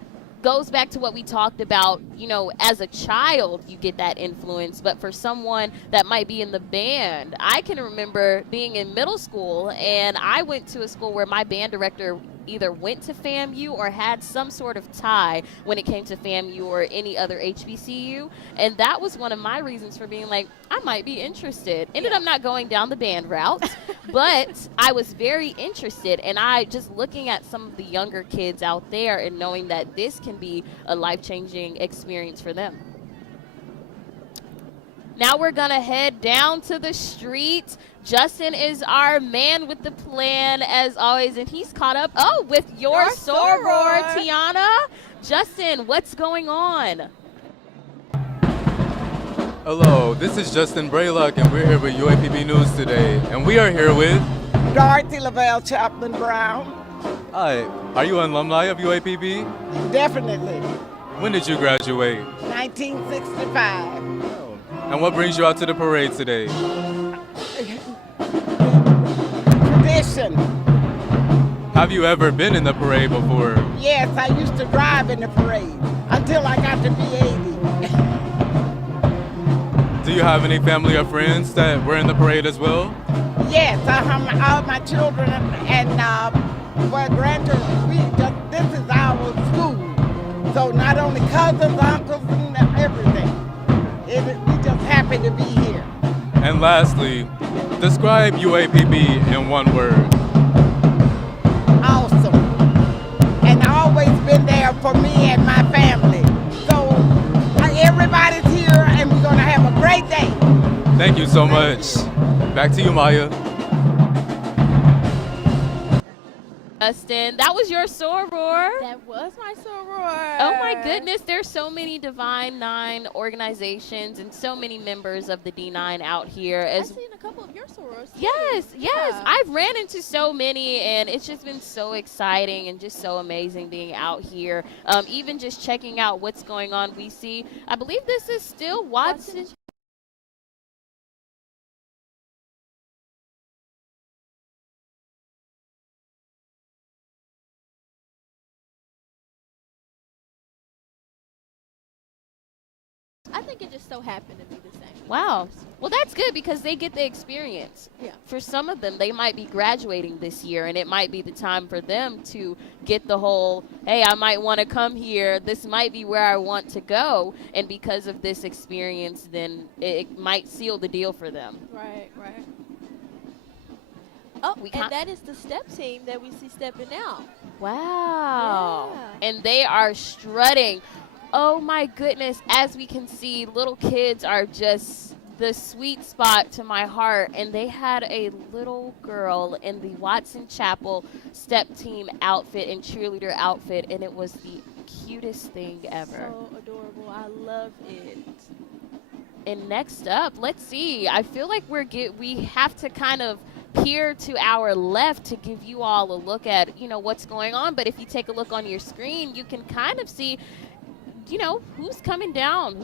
goes back to what we talked about, you know, as a child, you get that influence. But for someone that might be in the band, I can remember being in middle school, and I went to a school where my band director either went to FAMU or had some sort of tie when it came to FAMU or any other HBCU. And that was one of my reasons for being like, I might be interested. Ended up not going down the band route, but I was very interested. And I just looking at some of the younger kids out there and knowing that this can be a life-changing experience for them. Now we're going to head down to the street. Justin is our man with the plan, as always, and he's caught up, with your soror, Tiana. Justin, what's going on? Hello, this is Justin Braylock, and we're here with UAPB News today. And we are here with Dorothy Lavelle Chapman Brown. Hi, are you an alumni of UAPB? Definitely. When did you graduate? 1965. And what brings you out to the parade today? Tradition. Have you ever been in the parade before? Yes, I used to drive in the parade until I got to be 80. Do you have any family or friends that were in the parade as well? Yes, all my children and grandchildren. This is our school. So not only cousins, uncles, and everything. We just happy to be here. And lastly, describe UAPB in one word. Awesome. And always been there for me and my family. So everybody's here and we're going to have a great day. Thank you so much. Back to you, Maya. Justin, that was your soror. That was my soror. Oh my goodness, there's so many Divine Nine organizations and so many members of the D9 out here. I've seen a couple of your sorors too. Yes, Yeah. I've ran into so many, and it's just been so exciting and just so amazing being out here. Even just checking out what's going on. We see, I believe this is still Watson. I think it just so happened to be the same. Wow. Well, that's good because they get the experience. Yeah. For some of them, they might be graduating this year, and it might be the time for them to get the whole, hey, I might want to come here. This might be where I want to go. And because of this experience, then it might seal the deal for them. Right. Oh, We and can't- that is the step team that we see stepping out. Wow. Yeah. And they are strutting. Oh my goodness, as we can see, little kids are just the sweet spot to my heart. And they had a little girl in the Watson Chapel step team outfit and cheerleader outfit, and it was the cutest thing ever. So adorable. I love it. And next up, let's see. I feel like we have to kind of peer to our left to give you all a look at, you know, what's going on. But if you take a look on your screen, you can kind of see, you know, who's coming down.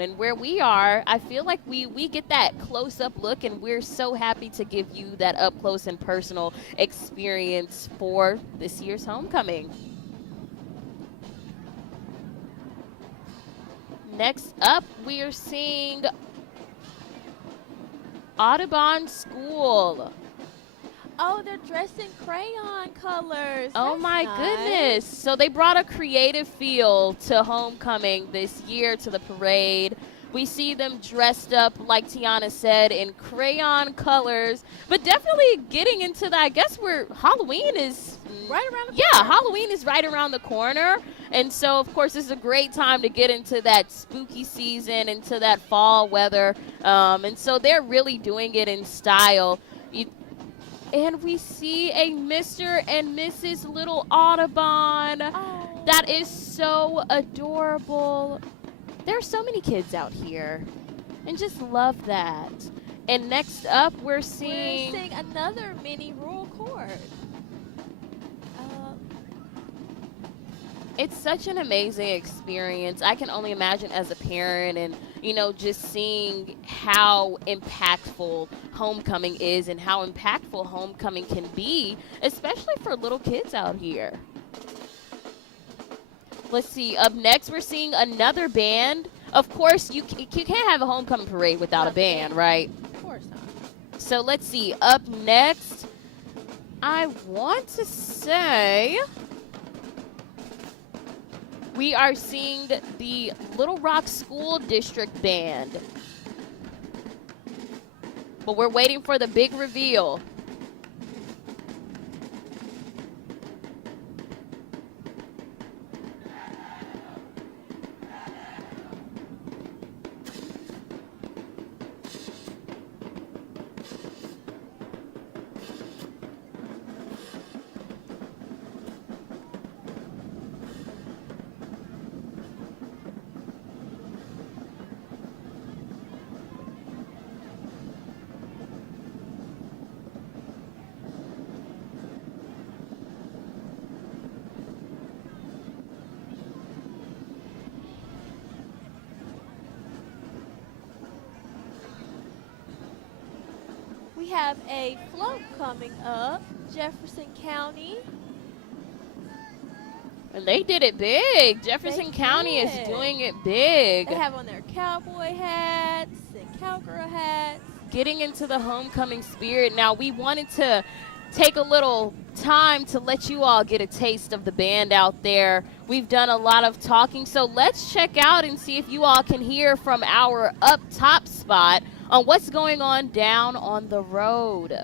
And where we are, I feel like we get that close-up look, and we're so happy to give you that up-close and personal experience for this year's homecoming. Next up, we are seeing Audubon School. Oh, they're dressed in crayon colors. Oh That's my nice. goodness. So they brought a creative feel to homecoming this year, to the parade. We see them dressed up, like Tiana said, in crayon colors, but definitely getting into that. I guess Halloween is Right around the yeah, corner. Halloween is right around the corner. And so, of course, this is a great time to get into that spooky season, into that fall weather. And so they're really doing it in style. And we see a Mr. and Mrs. Little Audubon. Oh. That is so adorable. There are so many kids out here. And just love that. And next up, we're seeing another mini rural court. It's such an amazing experience. I can only imagine as a parent, and, you know, just seeing how impactful homecoming is and how impactful homecoming can be, especially for little kids out here. Let's see. Up next, we're seeing another band. Of course, you can't have a homecoming parade without a band, right? Of course not. So let's see. Up next, I want to say we are seeing the Little Rock School District Band. But we're waiting for the big reveal. We have a float coming up, Jefferson County. And they did it big. Jefferson County is doing it big. They have on their cowboy hats and cowgirl hats. Getting into the homecoming spirit. Now, we wanted to take a little time to let you all get a taste of the band out there. We've done a lot of talking, so let's check out and see if you all can hear from our up top spot on what's going on down on the road.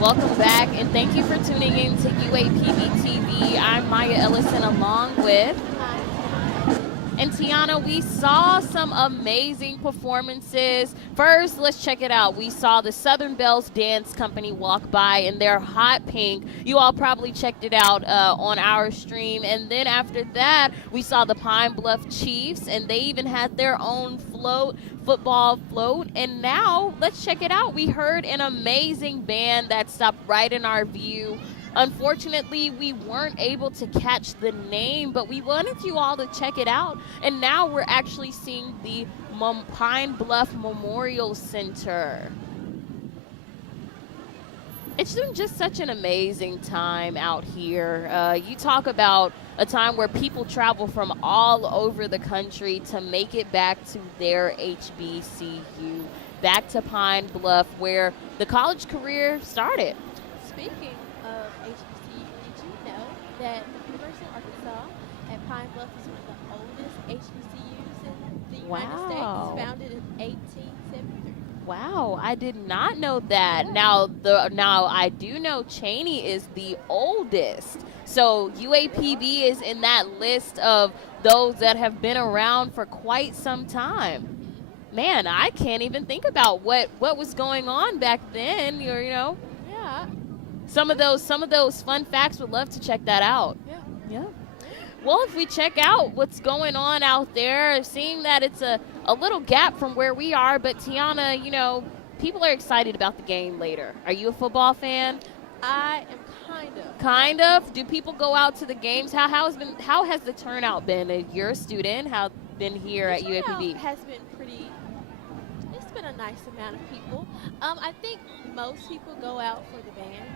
Welcome back, and thank you for tuning in to UAPB TV. I'm Maya Ellison along with. And Tiana, we saw some amazing performances. First, let's check it out. We saw the Southern Bells Dance Company walk by in their hot pink. You all probably checked it out on our stream. And then after that, we saw the Pine Bluff Chiefs, and they even had their own football float. And now, let's check it out. We heard an amazing band that stopped right in our view. Unfortunately, we weren't able to catch the name, but we wanted you all to check it out. And now we're actually seeing the Pine Bluff Memorial Center. It's been just such an amazing time out here. You talk about a time where people travel from all over the country to make it back to their HBCU, back to Pine Bluff, where the college career started. Speaking of HBCU, did you know that the University of Arkansas at Pine Bluff is one of the oldest HBCUs in the United States, founded in 1873? Wow, I did not know that. Now I do know Cheney is the oldest. So UAPB is in that list of those that have been around for quite some time. Man, I can't even think about what was going on back then, you know. Yeah. Some of those fun facts, would love to check that out. Yeah. Well, if we check out what's going on out there, seeing that it's a little gap from where we are, but Tiana, you know, people are excited about the game later. Are you a football fan? I am kind of. Kind of? Do people go out to the games? How has the turnout been? You're a student. How been here at UAPB? Has been pretty. It's been a nice amount of people. I think most people go out for the band.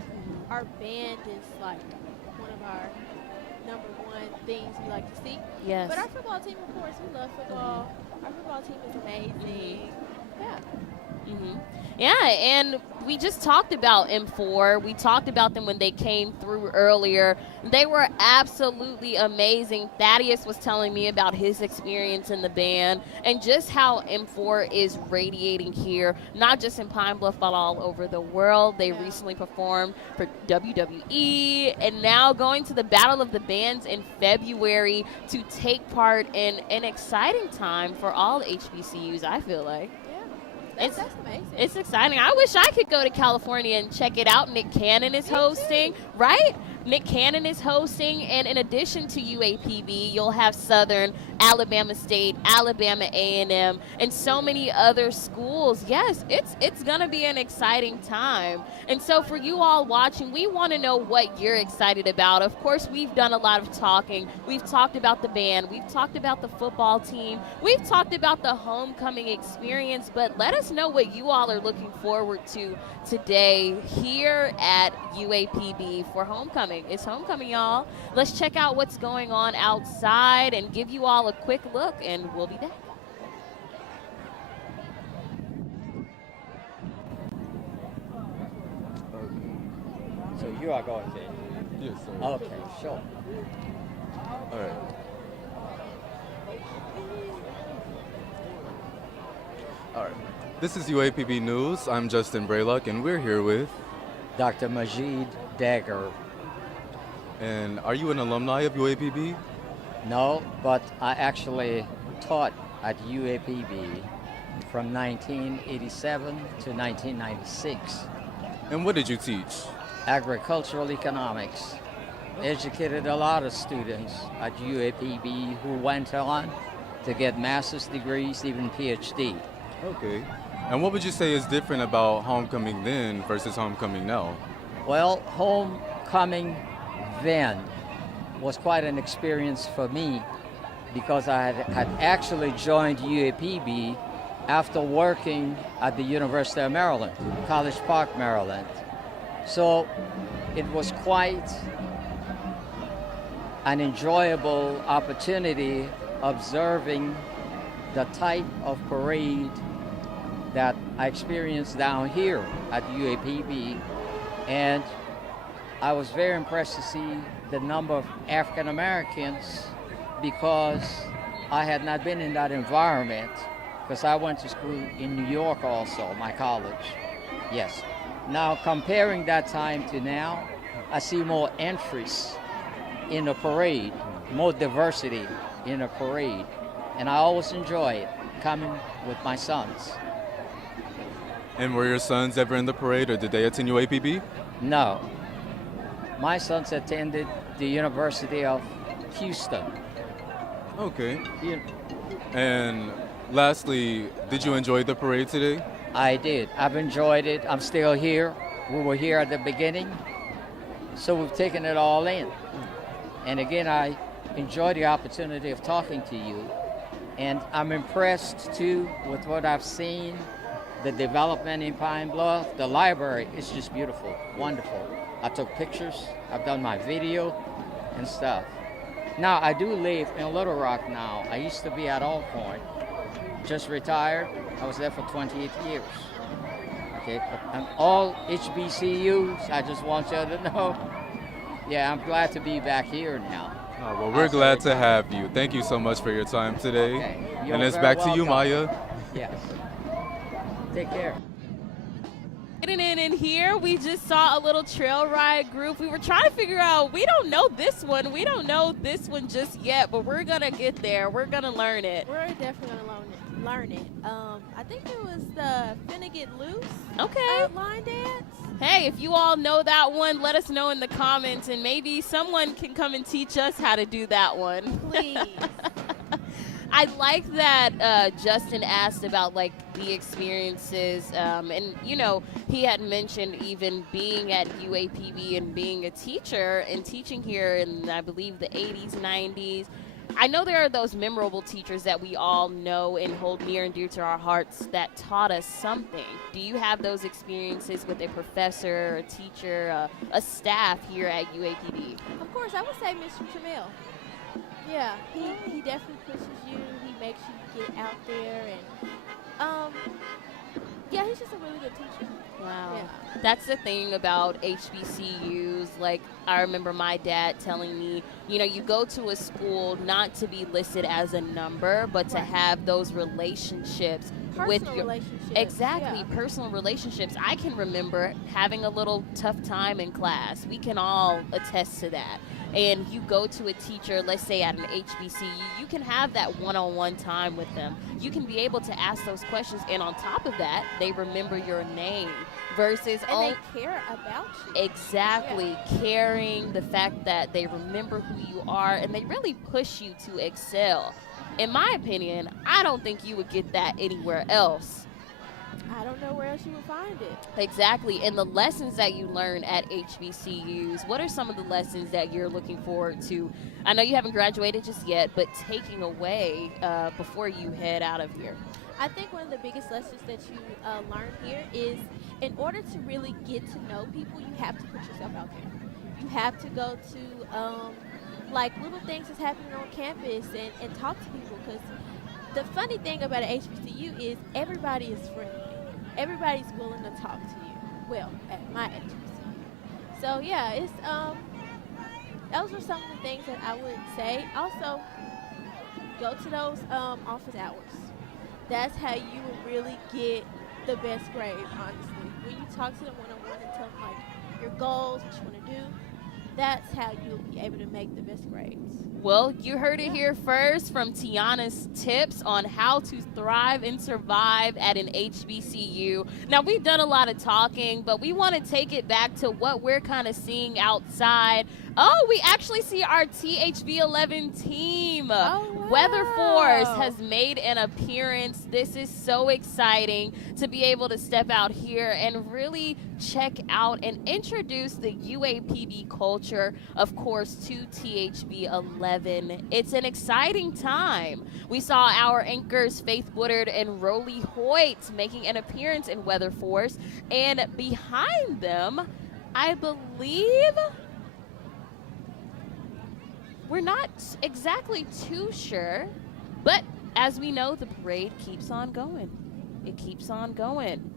Our band is like one of our number one things we like to see. Yes. But our football team, of course, we love football. Our football team is amazing. Yeah. Yeah, and we just talked about M4. We talked about them when they came through earlier. They were absolutely amazing. Thaddeus was telling me about his experience in the band and just how M4 is radiating here, not just in Pine Bluff, but all over the world. They recently performed for WWE and now going to the Battle of the Bands in February to take part in an exciting time for all HBCUs, I feel like. That's amazing. It's exciting. I wish I could go to California and check it out. Nick Cannon is hosting, right? Nick Cannon is hosting, and in addition to UAPB, you'll have Southern, Alabama State, Alabama A&M, and so many other schools. Yes, it's going to be an exciting time. And so for you all watching, we want to know what you're excited about. Of course, we've done a lot of talking. We've talked about the band. We've talked about the football team. We've talked about the homecoming experience, but let us know what you all are looking forward to today here at UAPB for homecoming. It's homecoming, y'all. Let's check out what's going on outside and give you all a quick look, and we'll be back. So you are going to? Yes, sir. Okay, sure. All right. All right. This is UAPB News. I'm Justin Braylock, and we're here with Dr. Majid Dagger. And are you an alumni of UAPB? No, but I actually taught at UAPB from 1987 to 1996. And what did you teach? Agricultural economics. Educated a lot of students at UAPB who went on to get master's degrees, even PhD. Okay. And what would you say is different about homecoming then versus homecoming now? Well, homecoming then was quite an experience for me because I had actually joined UAPB after working at the University of Maryland, College Park, Maryland. So it was quite an enjoyable opportunity observing the type of parade that I experienced down here at UAPB, and I was very impressed to see the number of African Americans because I had not been in that environment because I went to school in New York also, my college. Yes. Now, comparing that time to now, I see more entries in the parade, more diversity in the parade. And I always enjoy it, coming with my sons. And were your sons ever in the parade, or did they attend UAPB? No, my sons attended the University of Houston. Okay. You- And lastly, did you enjoy the parade today? I did. I've enjoyed it. I'm still here. We were here at the beginning, so we've taken it all in. And again, I enjoy the opportunity of talking to you. And I'm impressed too with what I've seen, the development in Pine Bluff. The library is just beautiful, wonderful. I took pictures, I've done my video and stuff. Now, I do live in Little Rock now. I used to be at All Point, just retired. I was there for 28 years. Okay, and all HBCUs, I just want you to know, yeah, I'm glad to be back here now. Oh, well, we're glad to have you. Thank you so much for your time today. Okay. You're And it's very back to you, welcome. Maya. Yes. Take care. Getting in here, we just saw a little trail ride group. We were trying to figure out, we don't know this one. We don't know this one just yet, but we're going to get there. We're going to learn it. We're definitely going to learn it. I think it was the Finna Get Loose Okay. line dance. Hey, if you all know that one, let us know in the comments, and maybe someone can come and teach us how to do that one. Please. I like that Justin asked about like the experiences, and you know, he had mentioned even being at UAPB and being a teacher and teaching here in, I believe, the 80s, 90s. I know there are those memorable teachers that we all know and hold near and dear to our hearts that taught us something. Do you have those experiences with a professor, a teacher, a staff here at UAPB? Of course, I would say Mr. Jamil. Yeah, he definitely pushes you. He makes you get out there, and yeah, he's just a really good teacher. Wow. Yeah. That's the thing about HBCUs. Like, I remember my dad telling me, you know, you go to a school not to be listed as a number, but to Right. have those relationships with Personal your relationships. exactly Yeah. personal relationships. I can remember having a little tough time in class. We can all attest to that. And you go to a teacher, let's say at an HBCU, you can have that one-on-one time with them. You can be able to ask those questions, and on top of that, they remember your name versus And they care about you. exactly caring, the fact that they remember who you are, and they really push you to excel. In my opinion, I don't think you would get that anywhere else. I don't know where else you would find it. Exactly. And the lessons that you learn at HBCUs, what are some of the lessons that you're looking forward to? I know you haven't graduated just yet, but taking away before you head out of here. I think one of the biggest lessons that you learn here is, in order to really get to know people, you have to put yourself out there. You have to go to like little things that's happening on campus and talk to people, because the funny thing about an HBCU is everybody is friendly. Everybody's willing to talk to you. Well, at my HBCU. So yeah, it's those are some of the things that I would say. Also, go to those office hours. That's how you will really get the best grade, honestly. When you talk to them one-on-one and tell them like your goals, what you want to do, that's how you'll be able to make the best grades. Well, you heard it here first from Tiana's tips on how to thrive and survive at an HBCU. Now, we've done a lot of talking, but we want to take it back to what we're kind of seeing outside. Oh, we actually see our THB 11 team. Oh, wow. Weather Force has made an appearance. This is so exciting to be able to step out here and really check out and introduce the UAPB culture, of course, to THB 11. It's an exciting time. We saw our anchors Faith Woodard and Roly Hoyt making an appearance in Weather Force, and behind them, I believe, we're not exactly too sure, but as we know, the parade keeps on going. It keeps on going.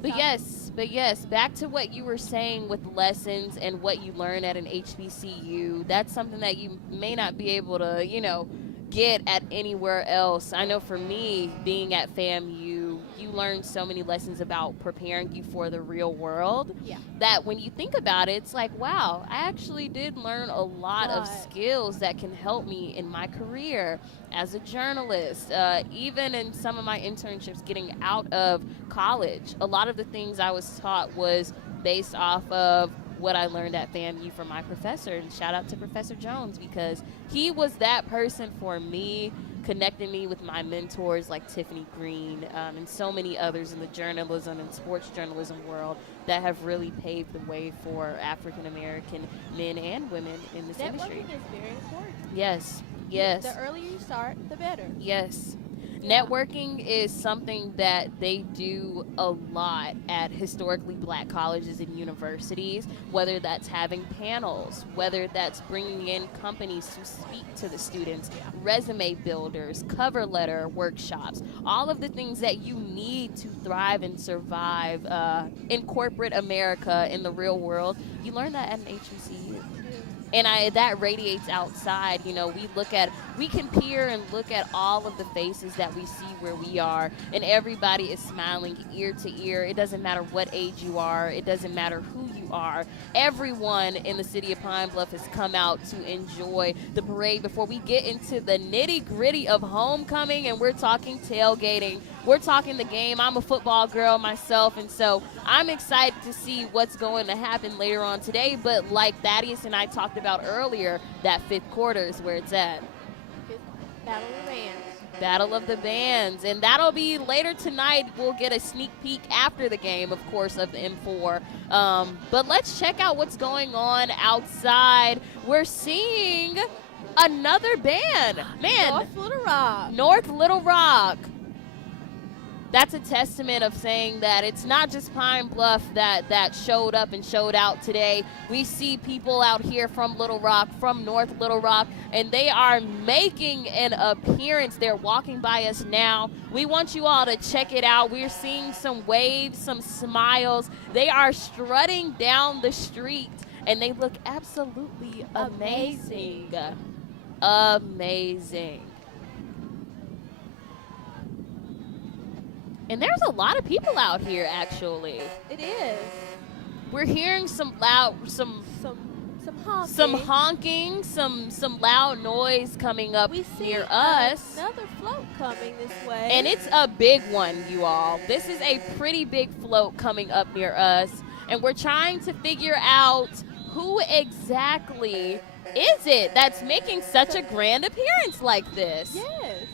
But yes, back to what you were saying with lessons and what you learn at an HBCU. That's something that you may not be able to, get at anywhere else. I know for me, being at FAMU, you learn so many lessons about preparing you for the real world. Yeah. That when you think about it, it's like, wow, I actually did learn a lot of skills that can help me in my career as a journalist, even in some of my internships getting out of college. A lot of the things I was taught was based off of what I learned at FAMU from my professor. And shout out to Professor Jones, because he was that person for me, connecting me with my mentors like Tiffany Green, and so many others in the journalism and sports journalism world that have really paved the way for African American men and women in this industry. Networking is very important. Yes, yes. The earlier you start, the better. Yes. Yeah. Networking is something that they do a lot at historically black colleges and universities, whether that's having panels, whether that's bringing in companies to speak to the students, resume builders, cover letter workshops, all of the things that you need to thrive and survive in corporate America, in the real world. You learn that at an HBCU. And that radiates outside. You know, we can peer and look at all of the faces that we see where we are, and everybody is smiling ear to ear. It doesn't matter what age you are. It doesn't matter who you are. Everyone in the city of Pine Bluff has come out to enjoy the parade. Before we get into the nitty-gritty of homecoming, and we're talking tailgating, we're talking the game. I'm a football girl myself, and so I'm excited to see what's going to happen later on today. But like Thaddeus and I talked about earlier, that fifth quarter is where it's at. Battle of the Bands. Battle of the Bands. And that'll be later tonight. We'll get a sneak peek after the game, of course, of the M4. But let's check out what's going on outside. We're seeing another band. Man. North Little Rock. North Little Rock. That's a testament of saying that it's not just Pine Bluff that showed up and showed out today. We see people out here from Little Rock, from North Little Rock, and they are making an appearance. They're walking by us now. We want you all to check it out. We're seeing some waves, some smiles. They are strutting down the street, and they look absolutely amazing. Amazing. And there's a lot of people out here, actually. It is. We're hearing some honking, some loud noise coming up near us. Another float coming this way. And it's a big one, you all. This is a pretty big float coming up near us. And we're trying to figure out who exactly is it that's making such a grand appearance like this. Yes.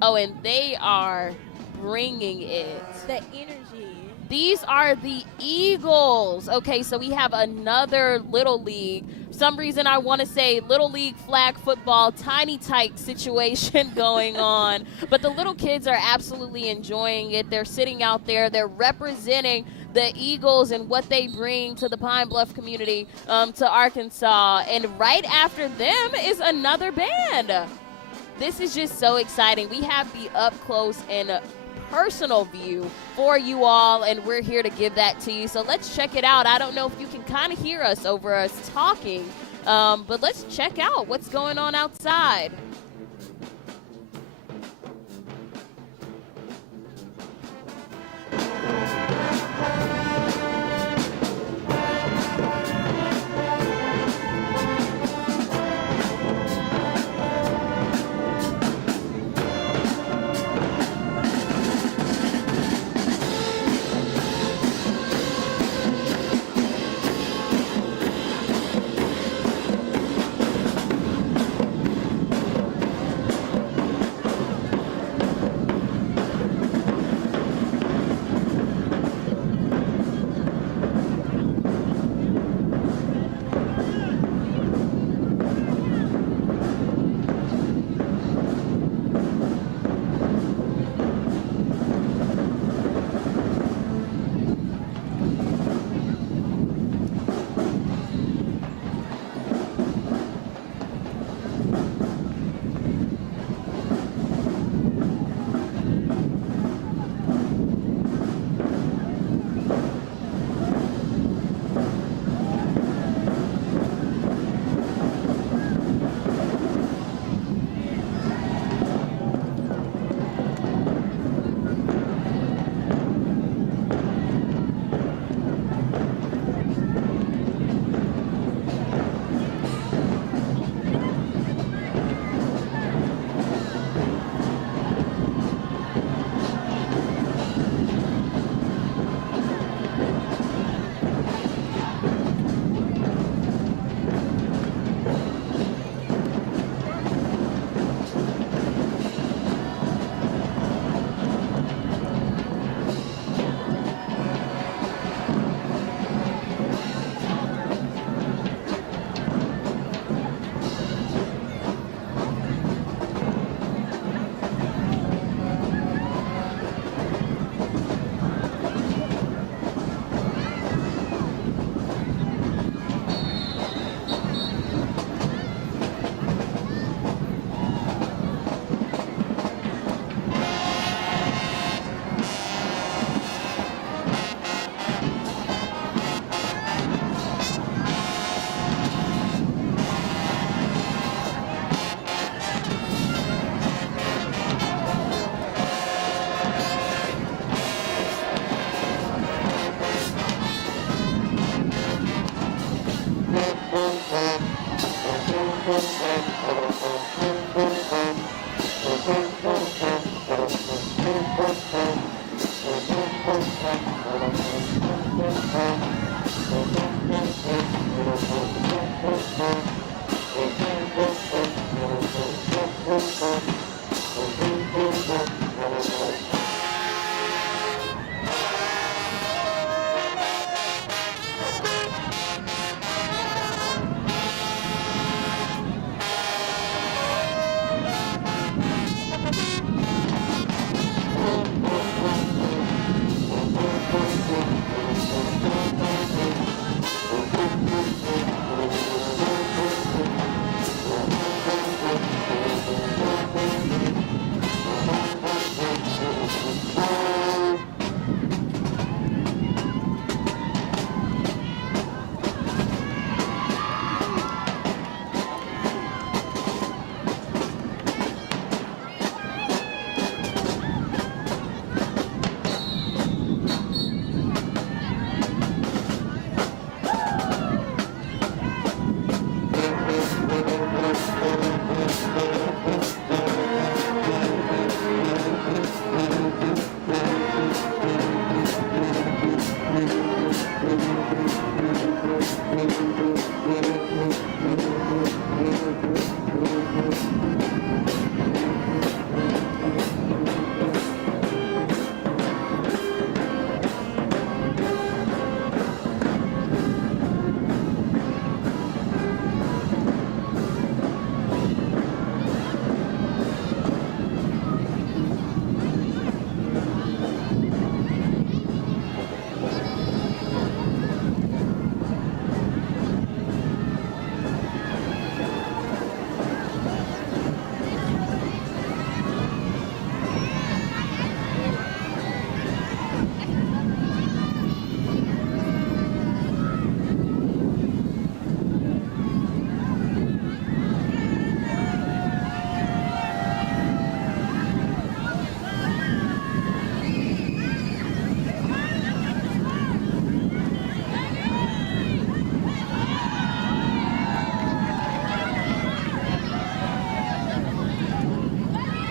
Oh, and they are bringing it. The energy. These are the Eagles. Okay, so we have another Little League. For some reason I want to say Little League flag football, tiny tight situation going on. But the little kids are absolutely enjoying it. They're sitting out there. They're representing the Eagles and what they bring to the Pine Bluff community, to Arkansas. And right after them is another band. This is just so exciting. We have the up close and personal view for you all, and we're here to give that to you. So let's check it out. I don't know if you can kind of hear us over us talking, but let's check out what's going on outside.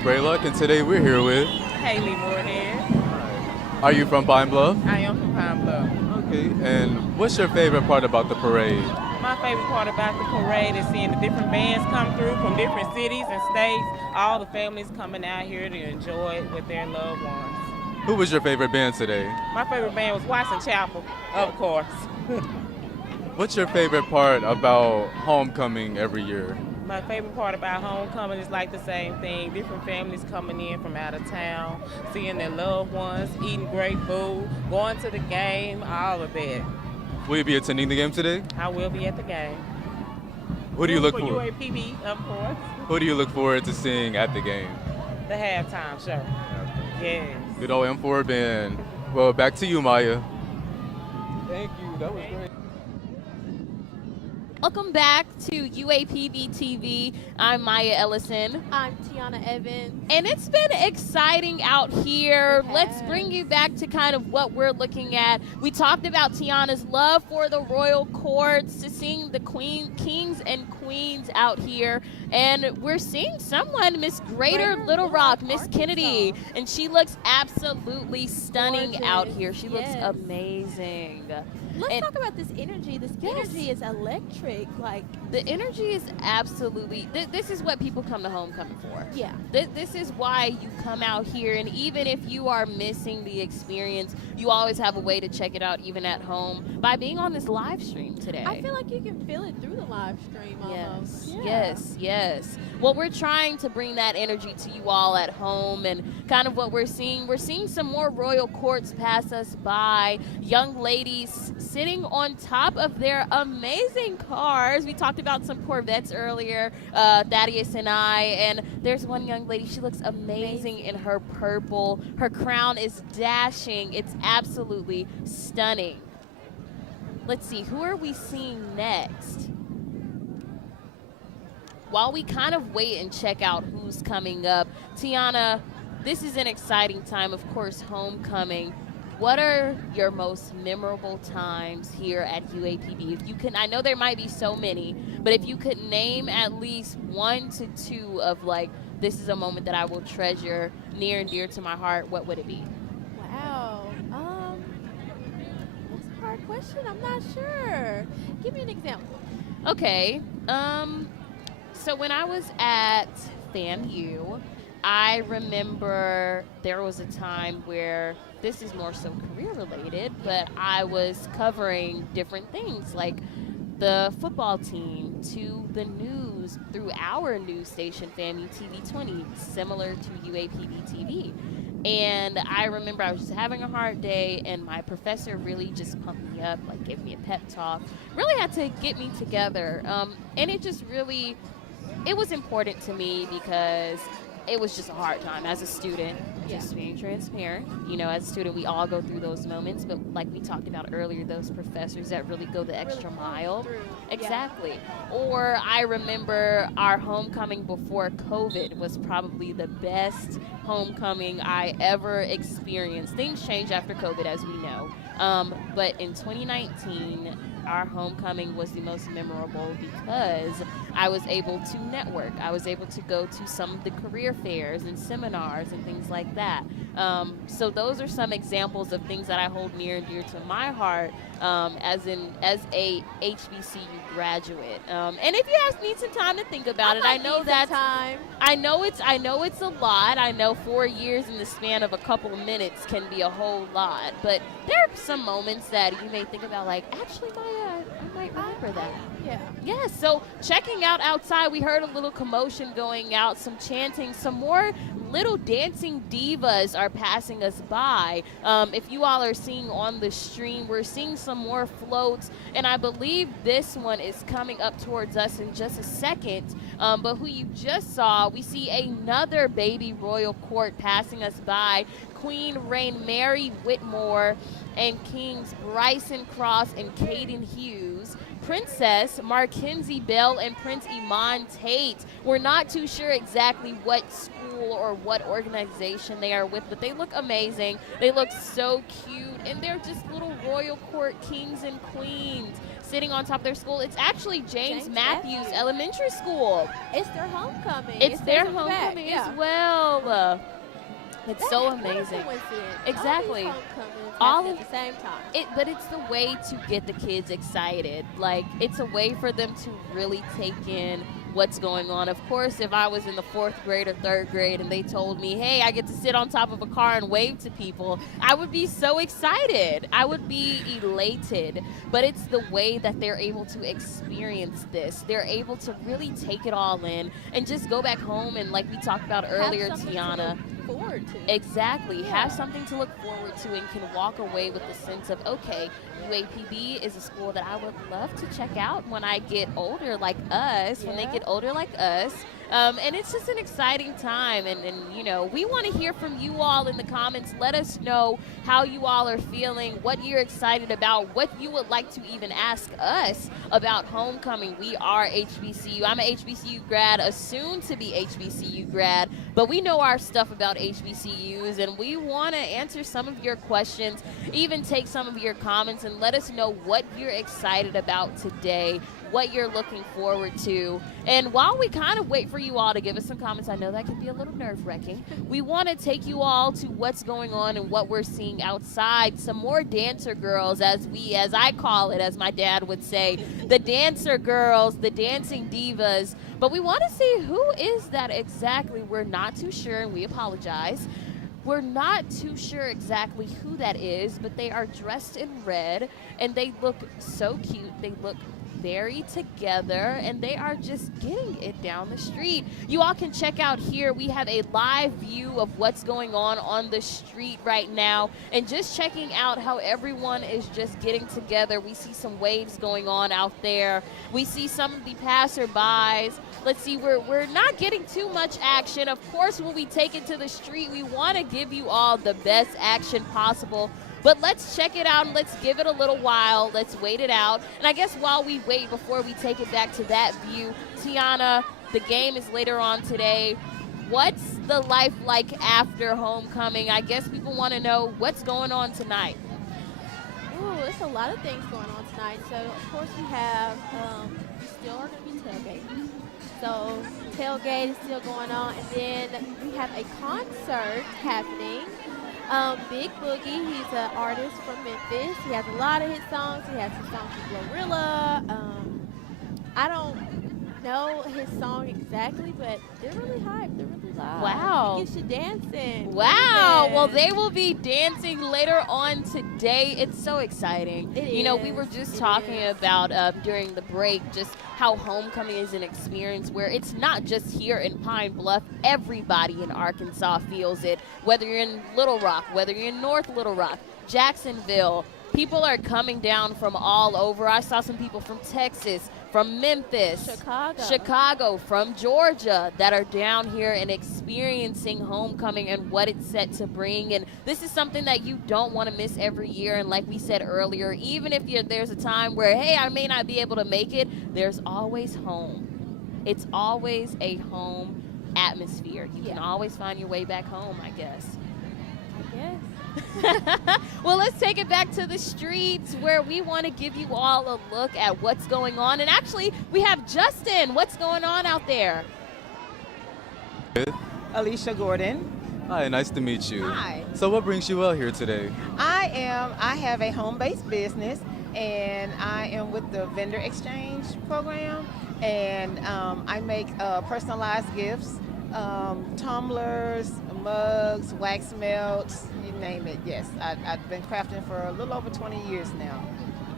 Great luck, and today we're here with. Haley Moorhead. Are you from Pine Bluff? I am from Pine Bluff. Okay, and what's your favorite part about the parade? My favorite part about the parade is seeing the different bands come through from different cities and states. All the families coming out here to enjoy it with their loved ones. Who was your favorite band today? My favorite band was Watson Chapel, of course. What's your favorite part about homecoming every year? My favorite part about homecoming is like the same thing. Different families coming in from out of town, seeing their loved ones, eating great food, going to the game, all of that. Will you be attending the game today? I will be at the game. Who do you look for? for? UAPB, of course. Who do you look forward to seeing at the game? The halftime show. Yes. Good old M4 band. Well, back to you, Maya. Thank you. That was great. Welcome back to UAPB TV. I'm Maya Ellison. I'm Tiana Evans. And it's been exciting out here. It Let's has. bring you back to kind of what we're looking at. We talked about Tiana's love for the royal courts, to seeing the kings and queens out here. And we're seeing someone, Miss Greater Little Rock, Miss Kennedy. And she looks absolutely stunning Gorgeous. out here. She looks Yes. amazing. Let's talk about this energy. This energy is electric. Like, the energy is absolutely, this is what people come to homecoming for. yeah. This is why you come out here, and even if you are missing the experience, you always have a way to check it out even at home by being on this live stream today. I feel like you can feel it through the live stream almost. Yes. Well, we're trying to bring that energy to you all at home, and kind of what we're seeing some more royal courts pass us by, young ladies sitting on top of their amazing cars. We talked about some Corvettes earlier, Thaddeus and I, and there's one young lady, she looks amazing in her purple. Her crown is dashing. It's absolutely stunning. Let's see, who are we seeing next? While we kind of wait and check out who's coming up, Tiana, this is an exciting time, of course, homecoming. What are your most memorable times here at UAPB? If you can, I know there might be so many, but if you could name at least 1 to 2 of like, this is a moment that I will treasure near and dear to my heart, what would it be? Wow. That's hard hard question. I'm not sure. Give me an example. Okay. So when I was at FAMU, I remember there was a time where this is more so career related, but I was covering different things like the football team to the news through our news station, FAMU TV 20, similar to UAPB TV. And I remember I was just having a hard day, and my professor really just pumped me up, like gave me a pep talk, really had to get me together. And it just really, it was important to me because it was just a hard time as a student, just being transparent. You know, as a student, we all go through those moments, but like we talked about earlier, those professors that really go the extra mile. Exactly. Or I remember our homecoming before COVID was probably the best homecoming I ever experienced. Things change after COVID, as we know. But in 2019, our homecoming was the most memorable because I was able to network. I was able to go to some of the career fairs and seminars and things like that. So those are some examples of things that I hold near and dear to my heart as a HBCU graduate. And if you guys need some time to think about it, I know that I know it's a lot. I know 4 years in the span of a couple of minutes can be a whole lot, but there are some moments that you may think about, like, actually, Maya, I might remember that. Yeah, so checking out outside, we heard a little commotion going out, some chanting, some more little dancing divas are passing us by. If you all are seeing on the stream, we're seeing some more floats, and I believe this one is coming up towards us in just a second. But who you just saw, we see another baby royal court passing us by. Queen Reign Mary Whitmore and Kings Bryson Cross and Caden Hughes, Princess Markenzie Bell and Prince Iman Tate. We're not too sure exactly what school or what organization they are with, but they look amazing. They look so cute, and they're just little royal court kings and queens sitting on top of their school. It's actually James Matthews Elementary School. It's their homecoming. It's their homecoming as well. It's so amazing. Exactly. All at the same time. But it's the way to get the kids excited. Like, it's a way for them to really take in what's going on. Of course, if I was in the 4th grade or 3rd grade and they told me, hey, I get to sit on top of a car and wave to people, I would be so excited. I would be elated. But it's the way that they're able to experience this. They're able to really take it all in and just go back home and, like we talked about earlier, Tiana. Forward to. Exactly. Have something to look forward to and can walk away with the sense of, okay, UAPB is a school that I would love to check out when I get older like us, when they get older like us. And it's just an exciting time. And you know, we want to hear from you all in the comments. Let us know how you all are feeling, what you're excited about, what you would like to even ask us about homecoming. We are HBCU. I'm an HBCU grad, a soon-to-be HBCU grad, but we know our stuff about HBCUs, and we want to answer some of your questions, even take some of your comments, and let us know what you're excited about today, what you're looking forward to. And while we kind of wait for you all to give us some comments, I know that can be a little nerve-wracking, we want to take you all to what's going on and what we're seeing outside. Some more dancer girls, as I call it, as my dad would say, the dancer girls, the dancing divas. But we want to see who is that exactly. We're not too sure, and we apologize. We're not too sure exactly who that is, but they are dressed in red, and they look so cute. They look very together, and they are just getting it down the street. You all can check out here. We have a live view of what's going on the street right now, and just checking out how everyone is just getting together. We see some waves going on out there. We see some of the passerbys. Let's see, we're not getting too much action. Of course, when we take it to the street, we want to give you all the best action possible. But let's check it out and let's give it a little while. Let's wait it out. And I guess while we wait, before we take it back to that view, Tiana, the game is later on today. What's the life like after homecoming? I guess people want to know what's going on tonight. Ooh, it's a lot of things going on tonight. So, of course, we have, we still are going to be tailgating. So, tailgate is still going on. And then we have a concert happening. Big Boogie, he's an artist from Memphis. He has a lot of hit songs. He has his songs with Glorilla. I don't know his song exactly, but they're really hype. They're really loud. Wow. It gets you dancing. Wow. Well, Yes. they will be dancing later on today. It's so exciting. It We were is. just It talking is. about during the break just how homecoming is an experience where it's not just here in Pine Bluff. Everybody in Arkansas feels it, whether you're in Little Rock, whether you're in North Little Rock, Jacksonville. People are coming down from all over. I saw some people from Texas, from Memphis, Chicago, from Georgia that are down here and experiencing homecoming and what it's set to bring. And this is something that you don't want to miss every year. And like we said earlier, even if there's a time where, hey, I may not be able to make it, there's always home. It's always a home atmosphere. You can always find your way back home, I guess. Yes. Well, let's take it back to the streets where we want to give you all a look at what's going on. And actually, we have Justin. What's going on out there? Alicia Gordon. Hi, nice to meet you. Hi. So what brings you out here today? I have a home-based business, and I am with the vendor exchange program, and I make personalized gifts, tumblers, mugs, wax melts, you name it. Yes, I've been crafting for a little over 20 years now.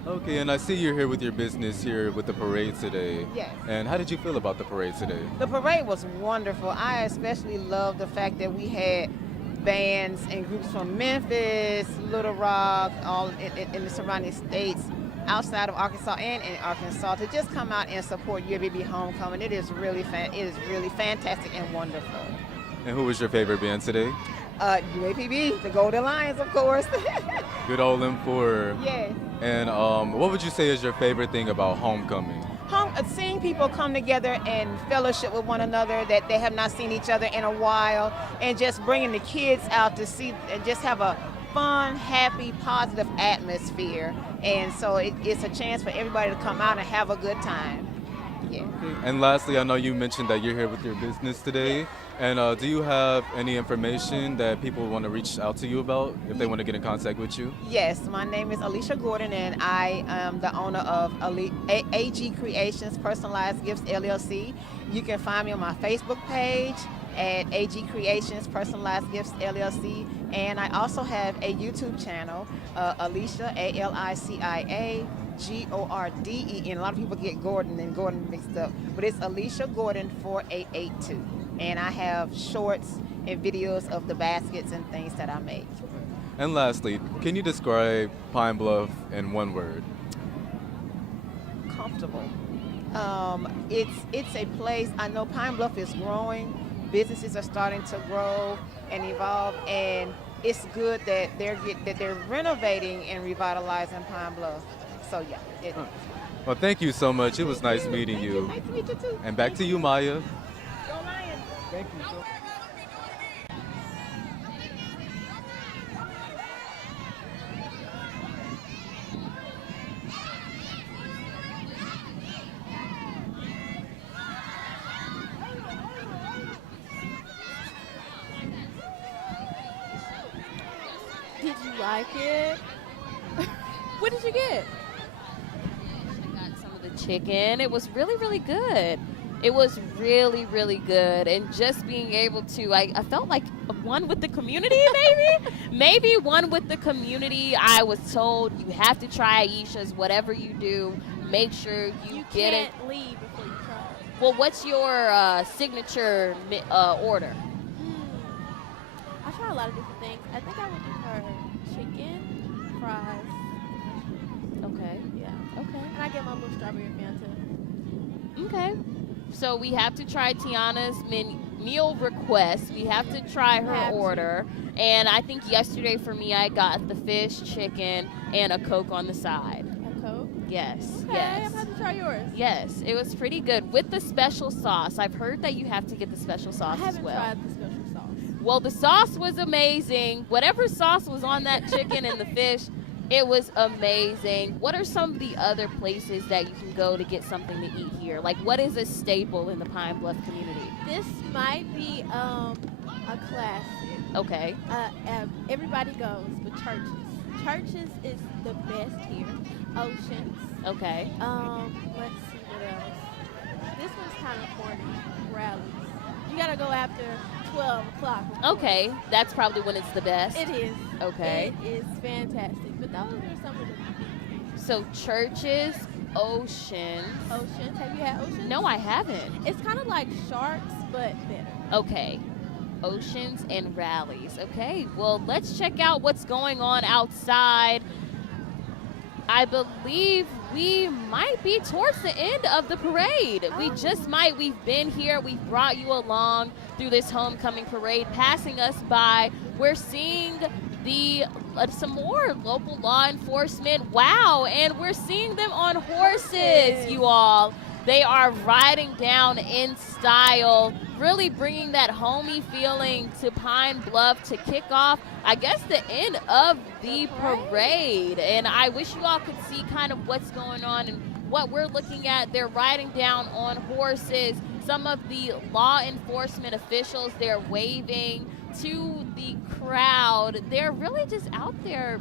Okay, and I see you're here with your business here with the parade today. Yes. And how did you feel about the parade today? The parade was wonderful. I especially love the fact that we had bands and groups from Memphis, Little Rock, all in the surrounding states, outside of Arkansas and in Arkansas, to just come out and support UAPB Homecoming. It is really fantastic and wonderful. And who was your favorite band today? UAPB, the Golden Lions, of course. Good old M4. Yes. And what would you say is your favorite thing about homecoming? Seeing people come together and fellowship with one another that they have not seen each other in a while, and just bringing the kids out to see and just have a fun, happy, positive atmosphere. And so it's a chance for everybody to come out and have a good time. Yeah. Okay. And lastly, I know you mentioned that you're here with your business today. And do you have any information that people want to reach out to you about if they want to get in contact with you? Yes, my name is Alicia Gordon, and I am the owner of AG Creations Personalized Gifts LLC. You can find me on my Facebook page at AG Creations Personalized Gifts LLC, and I also have a YouTube channel, Alicia, ALICIA. Gorde, and a lot of people get Gordon and Gordon mixed up, but it's Alicia Gordon 4882, and I have shorts and videos of the baskets and things that I make. And lastly, can you describe Pine Bluff in one word? Comfortable. It's a place. I know Pine Bluff is growing. Businesses are starting to grow and evolve, and it's good that they're renovating and revitalizing Pine Bluff. So yeah. Well, thank you so much. It was nice meeting you. Nice to meet you too. And back to you, Maya. Go Lions. Thank you so much. Did you like it? What did you get? I got some of the chicken. It was really, really good. It was really, really good. And just being able to, I felt like one with the community, maybe? Maybe one with the community. I was told you have to try Aisha's, whatever you do, make sure you get it. You can't leave before you try it. Well, what's your signature order? I try a lot of different things. I think I would do her chicken, fries. Okay. Yeah. Okay. And I get my little strawberry Fanta. Okay. So we have to try Tiana's meal request. We have to try her order. And I think yesterday for me, I got the fish, chicken, and a Coke on the side. A Coke? Yes. Okay, Yes. I'm about to try yours. Yes, it was pretty good with the special sauce. I've heard that you have to get the special I sauce as haven't well. tried the special sauce. Well, the sauce was amazing. Whatever sauce was on that chicken and the fish, it was amazing. What are some of the other places that you can go to get something to eat here? Like, what is a staple in the Pine Bluff community? This might be a classic. Okay. Everybody goes, but churches. Churches is the best here. Oceans. Okay. Let's see what else. This one's kind of corny. Rallies. You gotta go after 12 o'clock. Okay. That's probably when it's the best. It is. Okay. It is fantastic. But those are some of the So churches, oceans. oceans. Have you had oceans? No, I haven't. It's kind of like sharks, but better. Okay. Oceans and rallies. Okay. Well, let's check out what's going on outside. I believe we might be towards the end of the parade. We just might. We've been here. We've brought you along through this homecoming parade. Passing us by, we're seeing the some more local law enforcement. Wow, and we're seeing them on horses, you all. They are riding down in style, really bringing that homey feeling to Pine Bluff to kick off, I guess, the end of the parade. And I wish you all could see kind of what's going on and what we're looking at. They're riding down on horses. Some of the law enforcement officials, they're waving to the crowd. They're really just out there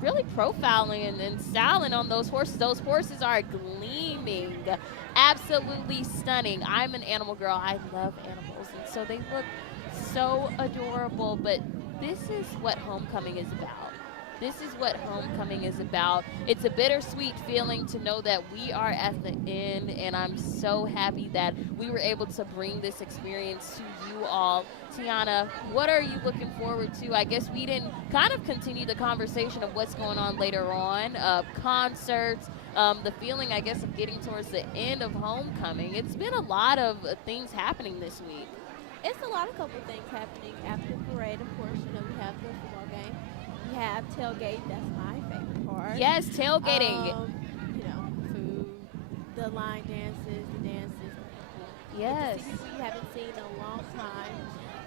really profiling and styling on those horses. Those horses are gleaming, absolutely stunning. I'm an animal girl. I love animals, and so they look so adorable. But this is what homecoming is about. This is what homecoming is about. It's a bittersweet feeling to know that we are at the end, and I'm so happy that we were able to bring this experience to you all. Tiana, what are you looking forward to? I guess we didn't kind of continue the conversation of what's going on later on, concerts, the feeling, I guess, of getting towards the end of homecoming. It's been a lot of things happening this week. It's a lot of couple things happening after the parade. Of course, you know, we have the football game. We have tailgate. That's my favorite part. Yes, tailgating. You know, food, the line dances, the dances. Yes. The people you haven't seen in a long time.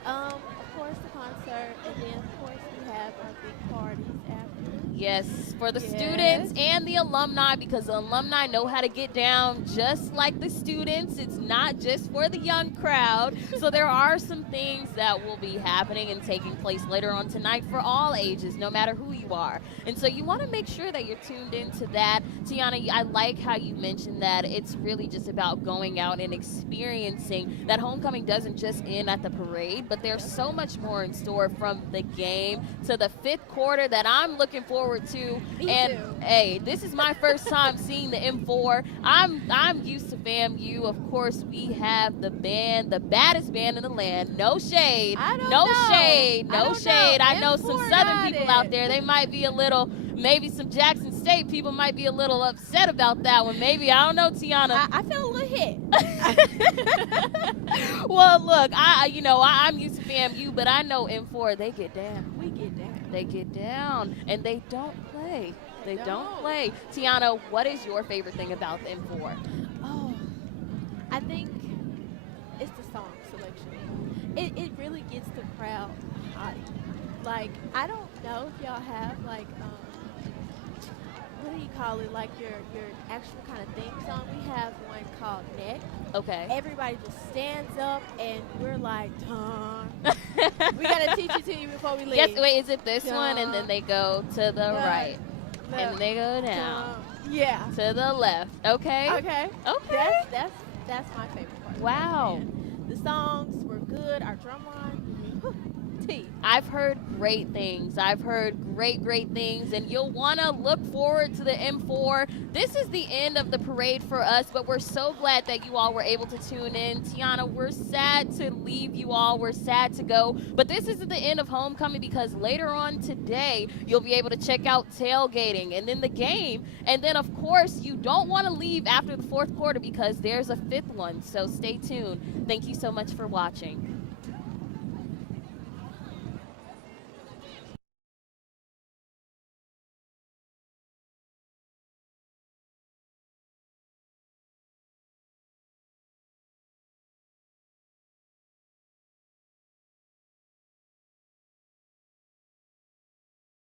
Of course, the concert, and then of course we have our big parties after. Yes, for the students and the alumni, because the alumni know how to get down just like the students. It's not just for the young crowd. So there are some things that will be happening and taking place later on tonight for all ages, no matter who you are. And so you want to make sure that you're tuned into that. Tiana, I like how you mentioned that it's really just about going out and experiencing that homecoming doesn't just end at the parade, but there's so much more in store from the game to the fifth quarter that I'm looking forward to. Me and too. hey, this is my first time seeing the M4. I'm used to FAMU. Of course, we have the band, the baddest band in the land. No shade. No shade. I know some Southern people out there. They might be a little, maybe some Jackson State people might be a little upset about that one. Maybe, I don't know, Tiana. I feel a little hit. Well, look, I'm used to FAMU, but I know M4, they get down. We get down. They get down, and they don't play. They don't play. Tiana, what is your favorite thing about the M4? Oh, I think it's the song selection. It really gets the crowd hyped. Like, I don't know if y'all have, like, what do you call it, like your actual kind of theme song. We have one called Neck. Okay. Everybody just stands up and we're like, we gotta teach it to you before we leave. Yes, wait, is it this one? And then they go to the right. No. And they go down. Yeah. To the left. Okay. Okay. Okay. That's my favorite part. Wow. The songs were good. Our drum line, whew, T. I've heard great things. I've heard great things, and you'll want to look forward to the M4. This is the end of the parade for us, but we're so glad that you all were able to tune in. Tiana, we're sad to leave you all. We're sad to go, but this isn't the end of homecoming, because later on today, you'll be able to check out tailgating and then the game. And then, of course, you don't want to leave after the fourth quarter, because there's a fifth one, so stay tuned. Thank you so much for watching.